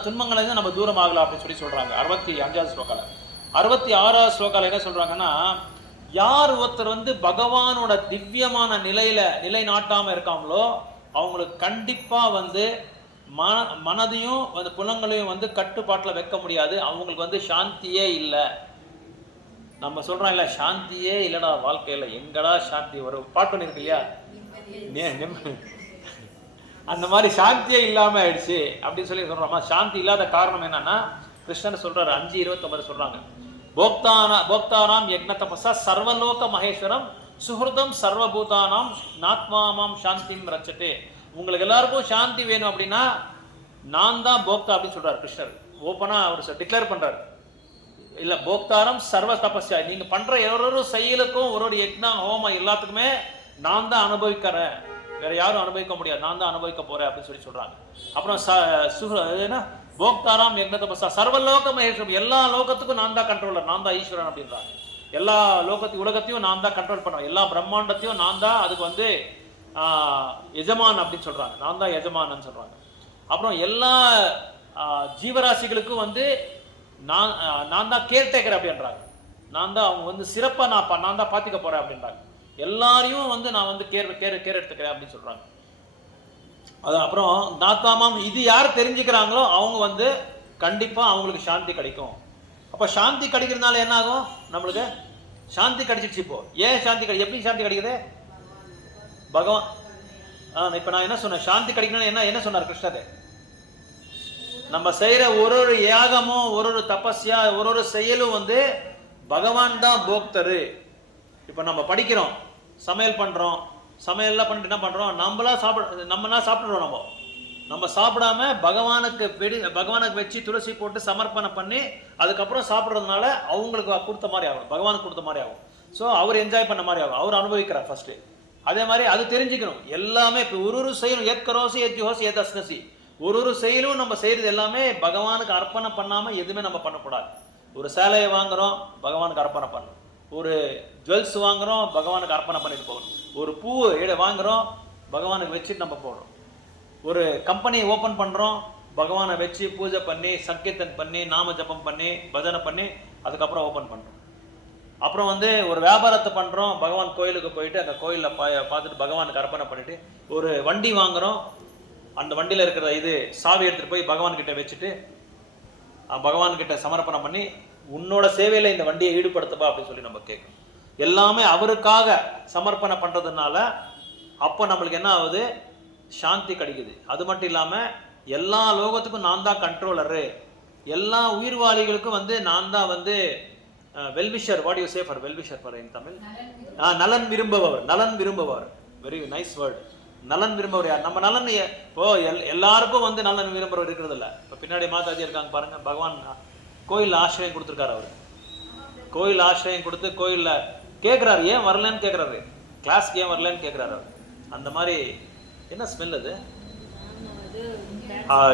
துன்பங்களை நம்ம தூரம் ஆகலாம் அப்படின்னு சொல்லி சொல்றாங்க. 65வது ஸ்லோகால. 66வது ஸ்லோகால என்ன சொல்றாங்கன்னா, யார் ஒருத்தர் வந்து பகவானோட திவ்யமான நிலை நாட்டாம இருக்காங்களோ அவங்களுக்கு கண்டிப்பா வந்து மனதையும் அந்த புலங்களையும் வந்து கட்டுப்பாட்டுல வைக்க முடியாது. அவங்களுக்கு வந்து சாந்தியே இல்லை. நம்ம சொல்றோம் இல்ல, சாந்தியே இல்லடா வாழ்க்கையில, எங்கடா சாந்தி, ஒரு பாட்டு இருக்கு இல்லையா, அந்த மாதிரி சாந்தியே இல்லாம ஆயிடுச்சு அப்படின்னு சொல்லி சொல்றோமா. சாந்தி இல்லாத காரணம் என்னன்னா, கிருஷ்ணன் சொல்றாரு 5:29 சொல்றாங்க, போக்தானாம் யக்ன தபஸா சர்வலோக மகேஸ்வரம் சுஹൃதம் சர்வபூதானாம் நாத்மாமாம் சாந்திம் ரச்சதே. உங்களுக்கு எல்லாருக்கும் சாந்தி வேணும் அப்படின்னா நான் தான் போக்தா அப்படின்னு சொல்றாரு கிருஷ்ணர். ஓப்பனா அவர் டிக்ளேர் பண்றாரு. இல்ல, போக்தாரம் சர்வ தபஸ்யா, நீங்க பண்ற ஒரு செயலுக்கும் ஒரு யக்னம் ஹோமம் எல்லாத்துக்குமே நான் தான் அனுபவிக்கிறேன், வேற யாரும் அனுபவிக்க முடியாது, நான் தான் அனுபவிக்க போறேன் அப்படின்னு சொல்லி சொல்றாங்க. அப்புறம் போக்தாராம் யக்ன தபஸ்யா சர்வலோக மகேஸ்வரம், எல்லா லோகத்துக்கும் நான் தான் கண்ட்ரோலர், நான் தான் ஈஸ்வரன் அப்படின்றாங்க. எல்லா உலகத்தையும் நான் தான் கண்ட்ரோல் பண்ணுவேன், எல்லா பிரம்மாண்டத்தையும் நான் தான் அதுக்கு வந்து எஜமான் அப்படின்னு சொல்றாங்க, நான் தான் எஜமானன்னு சொல்றாங்க. அப்புறம் எல்லா ஜீவராசிகளுக்கும் வந்து நான் தான் கேர்டேக்கர் அப்படின்றாங்க, நான் தான் அவங்க வந்து சிறப்பா நான் தான் பாத்துக்க போறேன் அப்படின்றாங்க. எல்லாரையும் வந்து நான் வந்து கேர் எடுத்துக்கிறேன் அப்படின்னு சொல்றாங்க. அது அப்புறம் நாத்தாமாம், இது யார் தெரிஞ்சுக்கிறாங்களோ அவங்க வந்து கண்டிப்பா அவங்களுக்கு சாந்தி கிடைக்கும். அப்ப சாந்தி கிடைக்கிறதுனால என்ன ஆகும், நம்மளுக்கு சாந்தி கிடைச்சிருச்சு. இப்போ ஏன் சாந்தி எப்படி சாந்தி கிடைக்குது? பகவான் இப்ப நான் என்ன சொன்னேன், சாந்தி கிடைக்கணும்னு என்ன சொன்னார் கிருஷ்ணர்? நம்ம செய்யற ஒரு யாகமும் ஒரு தபஸ்யா ஒரு செயலும் வந்து பகவான் தான் போக்தரு. இப்ப நம்ம படிக்கிறோம், சமையல் பண்றோம், சமையல்லாம் பண்ணிட்டு என்ன பண்றோம், நம்மளா சாப்பிடுறோம். நம்ம சாப்பிடாம பகவானுக்கு வச்சு துளசி போட்டு சமர்ப்பணம் பண்ணி அதுக்கப்புறம் சாப்பிட்றதுனால அவங்களுக்கு கொடுத்த மாதிரி ஆகும், பகவானுக்கு கொடுத்த மாதிரி ஆகும். ஸோ அவர் என்ஜாய் பண்ண மாதிரி ஆகும், அவர் அனுபவிக்கிறார் ஃபர்ஸ்ட். அதே மாதிரி அது தெரிஞ்சுக்கணும் எல்லாமே. இப்போ ஒரு செயலும் ஏற்கரோசி ஏஜ்ஹோசி ஏதஸ்னசி, ஒரு செயலும் நம்ம செய்யறது எல்லாமே பகவானுக்கு அர்ப்பணம் பண்ணாம எதுவுமே நம்ம பண்ணக்கூடாது. ஒரு சேலையை வாங்குறோம், பகவானுக்கு அர்ப்பணம் பண்ணணும். ஒரு ஜுவல்ஸ் வாங்குகிறோம், பகவானுக்கு அர்ப்பணை பண்ணிட்டு போகணும். ஒரு பூ வாங்குகிறோம், பகவானுக்கு வச்சுட்டு நம்ம போகிறோம். ஒரு கம்பெனியை ஓப்பன் பண்ணுறோம், பகவானை வச்சு பூஜை பண்ணி சங்கீர்த்தன் பண்ணி நாம ஜபம் பண்ணி பஜனை பண்ணி அதுக்கப்புறம் ஓப்பன் பண்ணுறோம். அப்புறம் வந்து ஒரு வியாபாரத்தை பண்ணுறோம், பகவான் கோயிலுக்கு போயிட்டு அந்த கோயிலில் பார்த்துட்டு பகவானுக்கு அர்ப்பணை பண்ணிவிட்டு ஒரு வண்டி வாங்குகிறோம், அந்த வண்டியில் இருக்கிற சாவி எடுத்துகிட்டு போய் பகவான்கிட்ட வச்சுட்டு பகவான்கிட்ட சமர்ப்பணம் பண்ணி உன்னோட சேவையில் இந்த வண்டியை ஈடுபடுத்தப்பா அப்படின்னு சொல்லி நம்ம கேட்கணும். எல்லாமே அவருக்காக சமர்ப்பணம் பண்ணுறதுனால அப்போ நம்மளுக்கு என்ன ஆகுது? சாந்தி கிடைக்குது. அது மட்டும் இல்லாமல் எல்லா லோகத்துக்கும் நான் தான் கண்ட்ரோலரு, எல்லா உயிர்வாளிகளுக்கும் வந்து நான் தான் வந்து well-wisher. What you say for well-wisher for இன் தமிழ்? நலன் விரும்புபவர். நலன் விரும்புபவர், வெரி நைஸ் வேர்டு. நலன் விரும்புவர் யார்? நம்ம நலன் இப்போ எல்லாருக்கும் வந்து நலன் விரும்புறவர் இருக்கிறது இல்லை. இப்போ பின்னாடி மாதாஜி இருக்காங்க பாருங்க, பகவான் கோயில் ஆசிரியம் கொடுத்துருக்காரு. அவர் கோயில் ஆசிரியம் கொடுத்து கோயிலில் கேட்குறாரு, ஏன் வரலன்னு கேட்குறாரு, கிளாஸ்க்கு ஏன் வரலன்னு கேட்குறாரு அவர். அந்த மாதிரி என்ன ஸ்மெல் அது?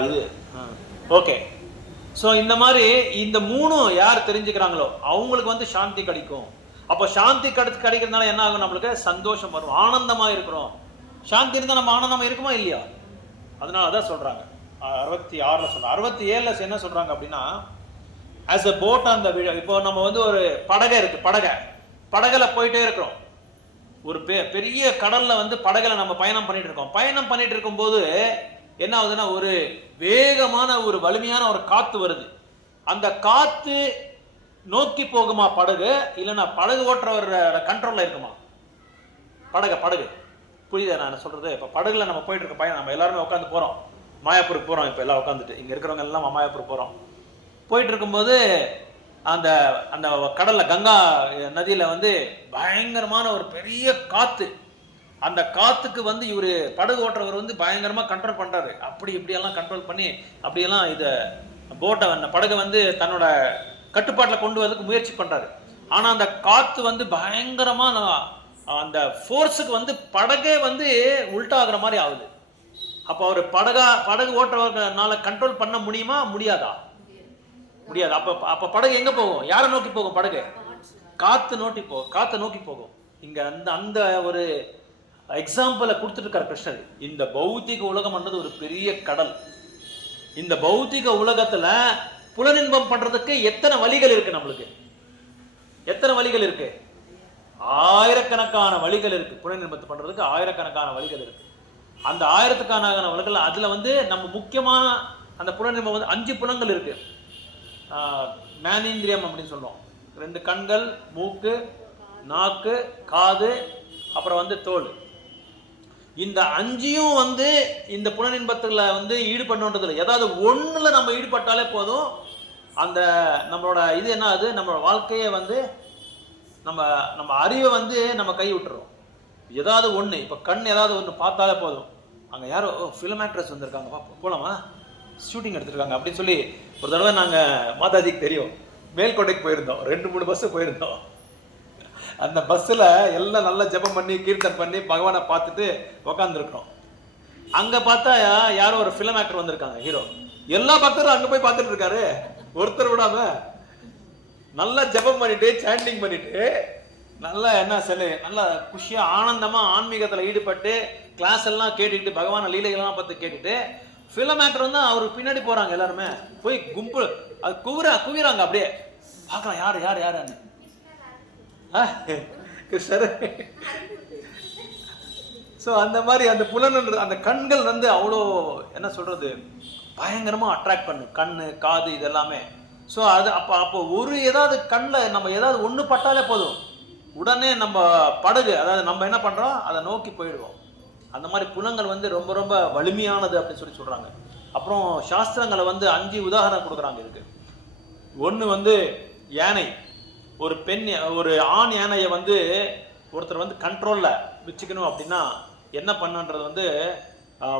இது ஓகே. ஸோ இந்த மாதிரி இந்த மூணும் யார் தெரிஞ்சுக்கிறாங்களோ அவங்களுக்கு வந்து சாந்தி கிடைக்கும். அப்போ சாந்தி கிடைக்கிறதுனால என்ன ஆகும்? நம்மளுக்கு சந்தோஷம் வரும், ஆனந்தமாக இருக்கிறோம். சாந்தி இருந்தால் நம்ம ஆனந்தமாக இருக்குமா இல்லையா? அதனால அதான் சொல்கிறாங்க 66 சொல்கிறாங்க. 67 என்ன சொல்கிறாங்க அப்படின்னா, ஆஸ் அ போட் அந்த இப்போ நம்ம வந்து ஒரு படகை இருக்குது, படகுல போயிட்டே இருக்கிறோம். ஒரு பெரிய கடல்ல வந்து படகுல நம்ம பயணம் பண்ணிட்டு இருக்கோம். பயணம் பண்ணிட்டு இருக்கும்போது என்ன ஆகுதுன்னா, ஒரு வேகமான ஒரு வலிமையான ஒரு காத்து வருது. அந்த காத்து நோக்கி போகுமா படகு, இல்லைன்னா படகு ஓட்டுறவர் கண்ட்ரோல்ல இருக்குமா படகு? புரியுதா நான் சொல்றது? இப்போ படகுல நம்ம போயிட்டு இருக்க பயணம், நம்ம எல்லாருமே உட்காந்து போறோம், மாயாப்பூருக்கு போறோம். இப்போ எல்லாம் உட்காந்துட்டு இங்க இருக்கிறவங்க எல்லாம் மாயாப்பூர் போறோம். போயிட்டு இருக்கும்போது அந்த அந்த கடல்ல கங்கா நதியில வந்து பயங்கரமான ஒரு பெரிய காத்து. அந்த காத்துக்கு வந்து இவர் படகு ஓட்டுறவர் வந்து பயங்கரமா கண்ட்ரோல் பண்றாரு. இப்படியெல்லாம் கண்ட்ரோல் பண்ணி அப்படியெல்லாம் இதை போட்டை படகை வந்து தன்னோட கட்டுப்பாட்டில் கொண்டு வரதுக்கு முயற்சி பண்றாரு. ஆனா அந்த காத்து வந்து பயங்கரமா அந்த ஃபோர்ஸுக்கு வந்து படகே வந்து உல்டாகிற மாதிரி ஆகுது. அப்போ அவர் படகு ஓட்டுறவர்னால கண்ட்ரோல் பண்ண முடியுமா? முடியாது. அப்ப படகு எங்க போகும்? யாரை நோக்கி போகும்? படகு காத்து நோக்கி போகும். இங்க அந்த ஒரு எக்ஸாம்பிளை கொடுத்துட்டு இருக்கார் கிருஷ்ணர். இந்த பௌத்திக உலகம்ன்றது ஒரு பெரிய கடல். இந்த பௌத்திக உலகத்துல புலனின்பம் பண்றதுக்கு எத்தனை வழிகள் இருக்கு? நம்மளுக்கு எத்தனை வழிகள் இருக்கு? ஆயிரக்கணக்கான வழிகள் இருக்கு. புலனின்பத்தை பண்றதுக்கு ஆயிரக்கணக்கான வழிகள் இருக்கு. அந்த ஆயிரத்துக்கான வழிகள், அதுல வந்து நம்ம முக்கியமான அந்த புலனின்பம் வந்து 5 புலங்கள் இருக்கு. மேனேந்திரியம் அப்படின்னு சொல்லுவோம். 2 கண்கள், மூக்கு, நாக்கு, காது, அப்புறம் வந்து தோல். இந்த 5யும் வந்து இந்த புலனின்பத்துல வந்து ஈடுபடணுன்றதுல ஏதாவது ஒண்ணுல நம்ம ஈடுபட்டாலே போதும். அந்த நம்மளோட என்ன ஆகுது? நம்மளோட வாழ்க்கையை வந்து நம்ம அறிவை வந்து நம்ம கை விட்டுறோம். ஏதாவது ஒண்ணு, இப்ப கண் ஏதாவது ஒண்ணு பார்த்தாலே போதும், அங்க யாரோ ஃபிலிம் ஆக்ட்ரஸ் வந்திருக்காங்க, போலாமா, ஷூட்டிங் எடுத்துருக்காங்க அப்படின்னு சொல்லி. ஒரு தடவை நாங்கள் மாதாஜிக்கு தெரியும், மேல்கோட்டைக்கு போயிருந்தோம். 2-3 பஸ்ஸு போயிருந்தோம். அந்த பஸ்ஸில் எல்லாம் நல்லா ஜெபம் பண்ணி கீர்த்தன் பண்ணி பகவானை பார்த்துட்டு உக்காந்துருக்கோம். அங்கே பார்த்தா யாரோ ஒரு ஃபிலிம் ஆக்டர் வந்திருக்காங்க, ஹீரோ. எல்லா பக்தரும் அங்கே போய் பார்த்துட்டு இருக்காரு, ஒருத்தர் விடாம. நல்லா ஜெபம் பண்ணிட்டு சாண்டிங் பண்ணிட்டு நல்லா நல்லா குஷியாக ஆனந்தமாக ஆன்மீகத்தில் ஈடுபட்டு கிளாஸ் எல்லாம் கேட்டுக்கிட்டு பகவான லீலைகள்லாம் பார்த்து கேட்டுட்டு ஃபிலிம் ஆக்டர் வந்து அவருக்கு பின்னாடி போறாங்க. எல்லாருமே போய் கும்பல் அது குவிறாங்க. அப்படியே பார்க்கலாம் யாரு யாரு யாருன்னு. கிருஷ்ணர். ஸோ அந்த மாதிரி அந்த புலன்ன்ற அந்த கண்கள் வந்து அவ்வளோ என்ன சொல்றது, பயங்கரமா அட்ராக்ட் பண்ணு, கண்ணு காது இதெல்லாமே. ஸோ அது அப்போ ஒரு ஏதாவது கண்ணில் நம்ம ஏதாவது ஒன்று பட்டாலே போதும், உடனே நம்ம படகு, அதாவது நம்ம என்ன பண்றோம் அதை நோக்கி போயிடுவோம். அந்த மாதிரி புலங்கள் வந்து ரொம்ப ரொம்ப வலிமையானது அப்படின்னு சொல்லி சொல்றாங்க. அப்புறம் சாஸ்திரங்களை வந்து 5 உதாரணம் கொடுக்குறாங்க இதுக்கு. ஒன்று வந்து யானை. ஒரு ஆண் யானையை வந்து ஒருத்தர் வந்து கண்ட்ரோல்ல வச்சுக்கணும் அப்படின்னா என்ன பண்ணுன்றது வந்து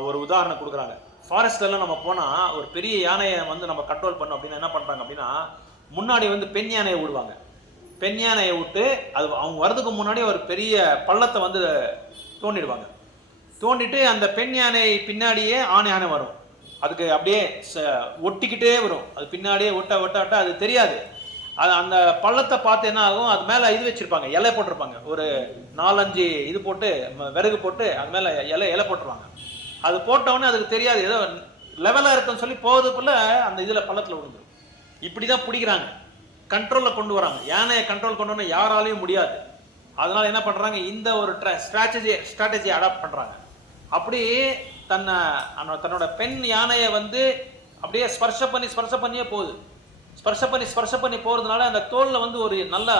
ஒரு உதாரணம் கொடுக்குறாங்க. ஃபாரஸ்ட்லாம் நம்ம போனால் ஒரு பெரிய யானையை வந்து நம்ம கண்ட்ரோல் பண்ணோம் அப்படின்னா என்ன பண்ணுறாங்க அப்படின்னா, முன்னாடி வந்து பெண் யானையை விடுவாங்க. பெண் யானையை விட்டு அது அவங்க வர்றதுக்கு முன்னாடி ஒரு பெரிய பள்ளத்தை வந்து தோண்டிடுவாங்க. தோண்டிட்டு அந்த பெண் யானை பின்னாடியே ஆண் யானை வரும். அதுக்கு அப்படியே ஒட்டிக்கிட்டே வரும். அது பின்னாடியே ஒட்ட அது தெரியாது. அது அந்த பள்ளத்தை பார்த்து என்ன ஆகும், அது மேலே இது வச்சுருப்பாங்க, இலை போட்டிருப்பாங்க, ஒரு 4-5 இது போட்டு விறகு போட்டு அது மேலே இலை போட்டுருவாங்க. அது போட்டவுடனே அதுக்கு தெரியாது ஏதோ லெவலாக இருக்குன்னு சொல்லி போகிறதுக்குள்ளே அந்த இதில் பள்ளத்தில் விழுந்துடும். இப்படி தான் பிடிக்கிறாங்க, கண்ட்ரோலில் கொண்டு வராங்க. யானையை கண்ட்ரோல் கொண்டு வரணும் யாராலையும் முடியாது. அதனால் என்ன பண்ணுறாங்க, இந்த ஒரு ஸ்ட்ராட்டஜி அடாப்ட் பண்ணுறாங்க. அப்படி தன்னோட பெண் யானையை வந்து அப்படியே ஸ்பர்ஷ பண்ணியே போகுது. ஸ்பர்ஷ பண்ணி போகிறதுனால அந்த தோலில் வந்து ஒரு நல்ல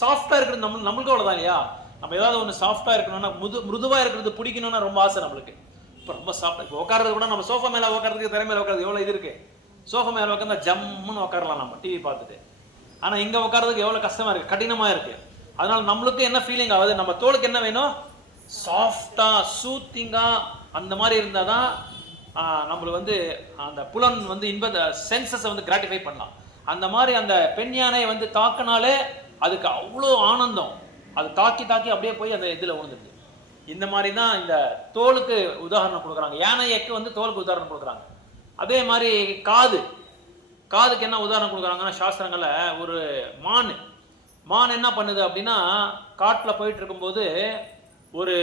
சாஃப்டாக இருக்கிறது நம்மளுக்கு அவ்வளோதான் இல்லையா. நம்ம ஏதாவது ஒன்று சாஃப்டாக இருக்கணும்னா, மிருதுவாக இருக்கிறது பிடிக்கணும்னா ரொம்ப ஆசை நம்மளுக்கு. இப்போ ரொம்ப சாஃப்டாக, இப்போ உட்காரது கூட நம்ம சோஃபா மேலே உட்காரதுக்கு, திரை மேலே உட்காரது எவ்வளோ இது இருக்குது. சோஃபா மேலே உட்காந்தா ஜம்முன்னு உட்காரலாம் நம்ம டிவி பார்த்துட்டு. ஆனால் இங்கே உட்காரதுக்கு எவ்வளோ கஷ்டமாக இருக்குது, கடினமாக இருக்குது. அதனால் நம்மளுக்கு என்ன ஃபீலிங் ஆகுது, நம்ம தோலுக்கு என்ன வேணும், சாஃப்டாக சூத்திங்காக அந்த மாதிரி இருந்தால் தான் நம்மளுக்கு வந்து அந்த புலன் வந்து சென்சஸை வந்து கிராட்டிஃபை பண்ணலாம். அந்த மாதிரி அந்த பெண் யானையை வந்து தாக்கினாலே அதுக்கு அவ்வளோ ஆனந்தம். அது தாக்கி அப்படியே போய் அந்த இதில் விழுந்துடுது. இந்த மாதிரி தான் இந்த தோலுக்கு உதாரணம் கொடுக்குறாங்க. யானைக்கு வந்து தோலுக்கு உதாரணம் கொடுக்குறாங்க. அதே மாதிரி காதுக்கு என்ன உதாரணம் கொடுக்குறாங்கன்னா, சாஸ்திரங்களில் ஒரு மான் என்ன பண்ணுது அப்படின்னா, காட்டில் போயிட்டு இருக்கும்போது ஒரு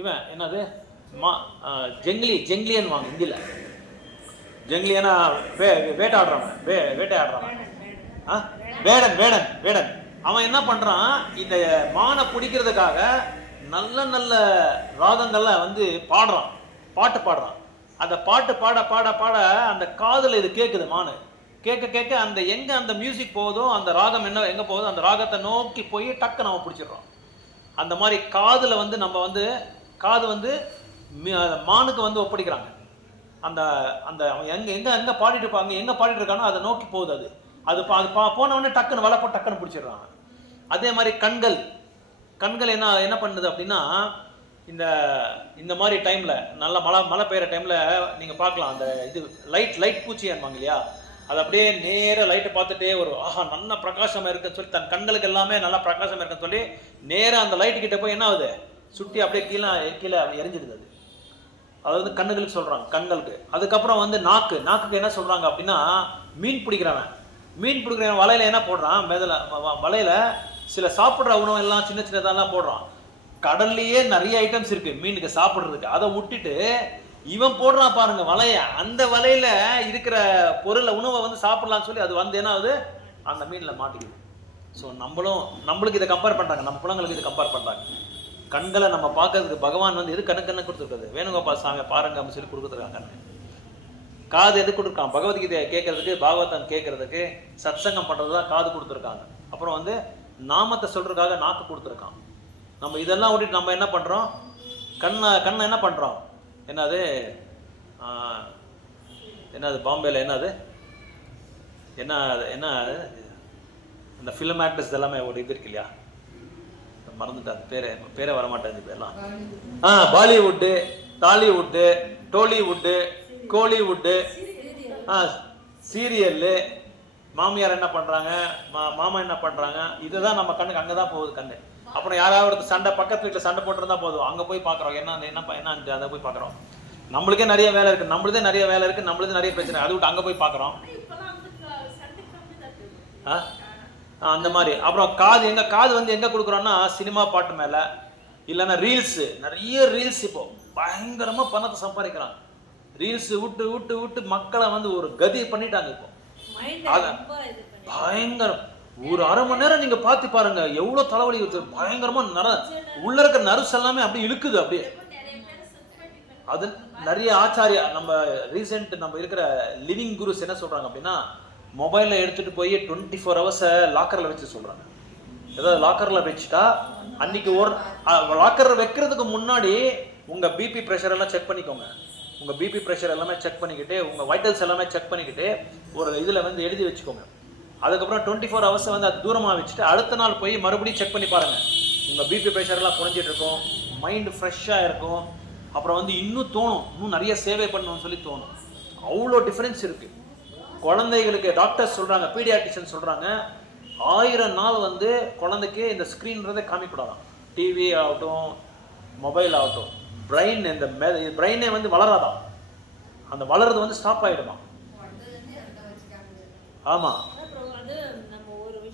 இவன் என்னது ஜெங்கிலியன் வாங்க ஹிந்தியில், ஜெங்கிலியனா வேட்டையாடுறான் வேடன். அவன் என்ன பண்றான், இந்த மானை பிடிக்கிறதுக்காக நல்ல ராகங்கள்ல வந்து பாட்டு பாடுறான். அந்த பாட்டு பாட அந்த காதுல இது கேட்குது. மானு கேட்க அந்த எங்க அந்த மியூசிக் போகுதோ, அந்த ராகம் எங்க போகுதோ, அந்த ராகத்தை நோக்கி போய் டக்கு நம்ம பிடிச்சிடுறோம். அந்த மாதிரி காதுல வந்து நம்ம வந்து காது வந்து மானுக்கு வந்து ஒப்படைக்கிறாங்க. அந்த அந்த அவன் எங்க பாடிட்டு இருப்பாங்க, எங்க பாடிட்டு இருக்கானோ அதை நோக்கி போகுது. அது போன உடனே டக்குன்னு வலை போட்டு டக்குன்னு பிடிச்சிடுறாங்க. அதே மாதிரி கண்கள் என்ன பண்ணுது அப்படின்னா, இந்த மாதிரி டைம்ல நல்ல மழை பெய்யுற டைம்ல நீங்க பார்க்கலாம், அந்த இது லைட் பூச்சி அனுப்பாங்க இல்லையா, அது அப்படியே நேர லைட்டை பார்த்துட்டே ஒரு நல்ல பிரகாசமா இருக்குன்னு சொல்லி, தன் கண்களுக்கு எல்லாமே நல்லா பிரகாசமா இருக்குன்னு சொல்லி நேராக அந்த லைட்டு கிட்ட போய் என்ன ஆகுது, சுட்டி அப்படியே கீழே எரிஞ்சிடுது. அது அதாவது கண்ணுகளுக்கு சொல்றாங்க, கண்களுக்கு. அதுக்கப்புறம் வந்து நாக்குக்கு என்ன சொல்றாங்க அப்படின்னா, மீன் பிடிக்கிறவன் வலையில என்ன போடுறான், வலையில சில சாப்பிட்ற உணவு எல்லாம் சின்னதெல்லாம் போடுறான். கடல்லையே நிறைய ஐட்டம்ஸ் இருக்கு மீனுக்கு சாப்பிட்றதுக்கு. அதை விட்டுட்டு இவன் போடுறான் பாருங்க வலைய, அந்த வலையில இருக்கிற பொருளை உணவை வந்து சாப்பிடலாம்னு சொல்லி அது வந்து என்ன ஆகுது, அந்த மீன்ல மாட்டிக்குது. ஸோ நம்மளுக்கு இதை கம்பேர் பண்றாங்க, நம்ம பிள்ளைங்களுக்கு இதை கம்பேர் பண்றாங்க. கண்களை நம்ம பார்க்கறதுக்கு பகவான் வந்து எது கண்ணு கொடுத்துருக்காது, வேணுகோபால் சாமி பாருங்க அப்படின்னு சொல்லி கொடுத்துருக்காங்க. காது எது கொடுத்துருக்கான், பகவத்கீதையை கேட்கறதுக்கு, பாகவதம் கேட்கறதுக்கு, சத்சங்கம் பண்றதுதான் காது கொடுத்துருக்காங்க. அப்புறம் வந்து நாமத்தை சொல்றதுக்காக நாக்கு கொடுத்துருக்கான். நம்ம இதெல்லாம் விட்டுட்டு நம்ம என்ன பண்றோம், கண்ணை என்ன பண்றோம், என்னது பாம்பேல என்ன இந்த ஃபிலிம் ஆக்டர்ஸ் எல்லாமே ஒரு இது இருக்கு இல்லையா, மறந்துட்டேன் பேரே வரமாட்டேன் பேர்லாம். பாலிவுட்டு, டாலிவுட்டு, டோலிவுட்டு, கோலிவுட்டு, சீரியல்லு, மாமியார் என்ன பண்றாங்க, மாமா என்ன பண்றாங்க, இதுதான் நம்ம கண்ணுக்கு அங்கதான் போகுது கண்ணு. அப்புறம் யாராவது பக்கத்து வீட்டில் சண்டை போட்டுருந்தா போதும், அங்க போய் பாக்குறோம் என்ன அதை போய் பாக்குறோம். நம்மளுக்கே நிறைய வேலை இருக்கு, நம்மளுதே நிறைய பிரச்சனை, அது விட்டு அங்க போய் பாக்குறோம். அந்த மாதிரி. அப்புறம் காது வந்து எங்க கொடுக்குறோம்னா, சினிமா பாட்டு மேல, இல்லைன்னா நிறைய ரீல்ஸ் இப்போ பயங்கரமா பணத்தை சம்பாதிக்கிறாங்க. ரீல்ஸ் விட்டு மக்களை வந்து ஒரு கதி பண்ணிட்டாங்க. இப்போ பயங்கரம். ஒரு அரை மணி நேரம் நீங்க பார்த்து பாருங்க, எவ்வளவு தலைவலி இருக்கு, பயங்கரமா உள்ள இருக்க நர்வ்ஸ் எல்லாமே அப்படியே இழுக்குது. அப்படியே அது நிறைய ஆச்சாரியா நம்ம இருக்கிற லிவிங் குருஸ் என்ன சொல்றாங்க அப்படின்னா, மொபைலில் எடுத்துகிட்டு போய் 24 hours லாக்கரில் வச்சு சொல்கிறாங்க. ஏதாவது லாக்கரில் வச்சுட்டா அன்றைக்கி லாக்கரில் வைக்கிறதுக்கு முன்னாடி உங்கள் பிபி ப்ரெஷர் எல்லாம் செக் பண்ணிக்கோங்க. உங்கள் பிபி ப்ரெஷர் எல்லாமே செக் பண்ணிக்கிட்டு, உங்கள் வைட்டல்ஸ் எல்லாமே செக் பண்ணிக்கிட்டு ஒரு இதில் வந்து எழுதி வச்சுக்கோங்க. அதுக்கப்புறம் 24 hours வந்து அது தூரமாக வச்சுட்டு அடுத்த நாள் போய் மறுபடியும் செக் பண்ணி பாருங்கள். உங்கள் பிபி ப்ரெஷர்லாம் குறைஞ்சிட்டு இருக்கும், மைண்டு ஃப்ரெஷ்ஷாக இருக்கும். அப்புறம் வந்து இன்னும் நிறைய சேவை பண்ணணும்னு சொல்லி தோணும். அவ்வளோ டிஃப்ரென்ஸ் இருக்குது. குழந்தைகளுக்கு டாக்டர்ஸ் சொல்கிறாங்க, பீடியாட்ரிஷியன் சொல்கிறாங்க, 1000 நாள் வந்து குழந்தைக்கு இந்த ஸ்க்ரீன்றதை காமிக்கூடாதான். டிவி ஆகட்டும், மொபைல் ஆகட்டும், பிரெயினே வந்து வளராதான். அந்த வளர்றது வந்து ஸ்டாப் ஆகிடுமா. ஆமாம்.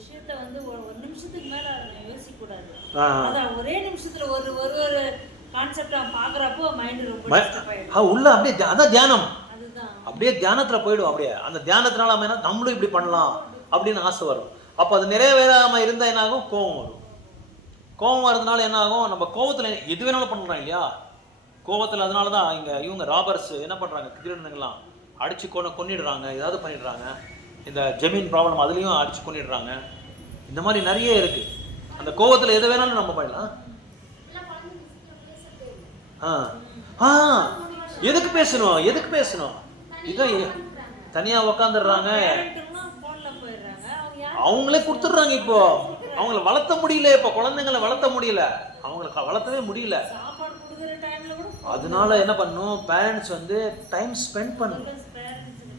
விஷயத்தை வந்து ஒரு நிமிஷத்துக்கு மேல யோசிக்க கூடாது. அதான் ஒரே நிமிஷத்துல ஒரு ஒரு ஒரு கான்செப்டா பாக்குறப்போ மைண்ட் ரொம்ப டிஸ்டர்ப் ஆயிடும். உள்ள அப்படியே அதான் தியானம், அதுதான் அப்படியே தியானத்துல போயிடும். அப்படியே அந்த தியானத்தினால நம்ம என்ன நம்மளும் இப்படி பண்ணலாம் அப்படின்னு ஆசை வரும். அப்போ அது நிறைவேறாம இருந்தா என்ன ஆகும்? கோபம் வரும். கோபம் வர்றதுனால என்ன ஆகும்? நம்ம கோபத்துல எது வேணாலும் பண்ணுறோம் இல்லையா? கோபத்தில் அதனால தான் இங்கே இவங்க ராபர்ஸ் என்ன பண்ணுறாங்க, திருடனுங்கெல்லாம் அடித்து கொன்னிடுறாங்க, ஏதாவது பண்ணிடுறாங்க. இந்த ஜமீன் ப்ராப்ளம் அதுலேயும் அடித்து கொன்னிடுறாங்க. இந்த மாதிரி நிறைய இருக்குது. அந்த கோபத்தில் எது வேணாலும் நம்ம பண்ணலாம். எதுக்கு பேசணும், எதுக்கு பேசணும்? இதான் தனியாக உக்காந்துடுறாங்க, அவங்களே கொடுத்துட்றாங்க. இப்போ அவங்கள வளர்த்த முடியல, இப்போ குழந்தைங்களை வளர்த்த முடியல, அவங்களுக்கு வளர்த்தவே முடியல. அதனால என்ன பண்ணணும், பேரண்ட்ஸ் வந்து டைம் ஸ்பெண்ட் பண்ணணும்.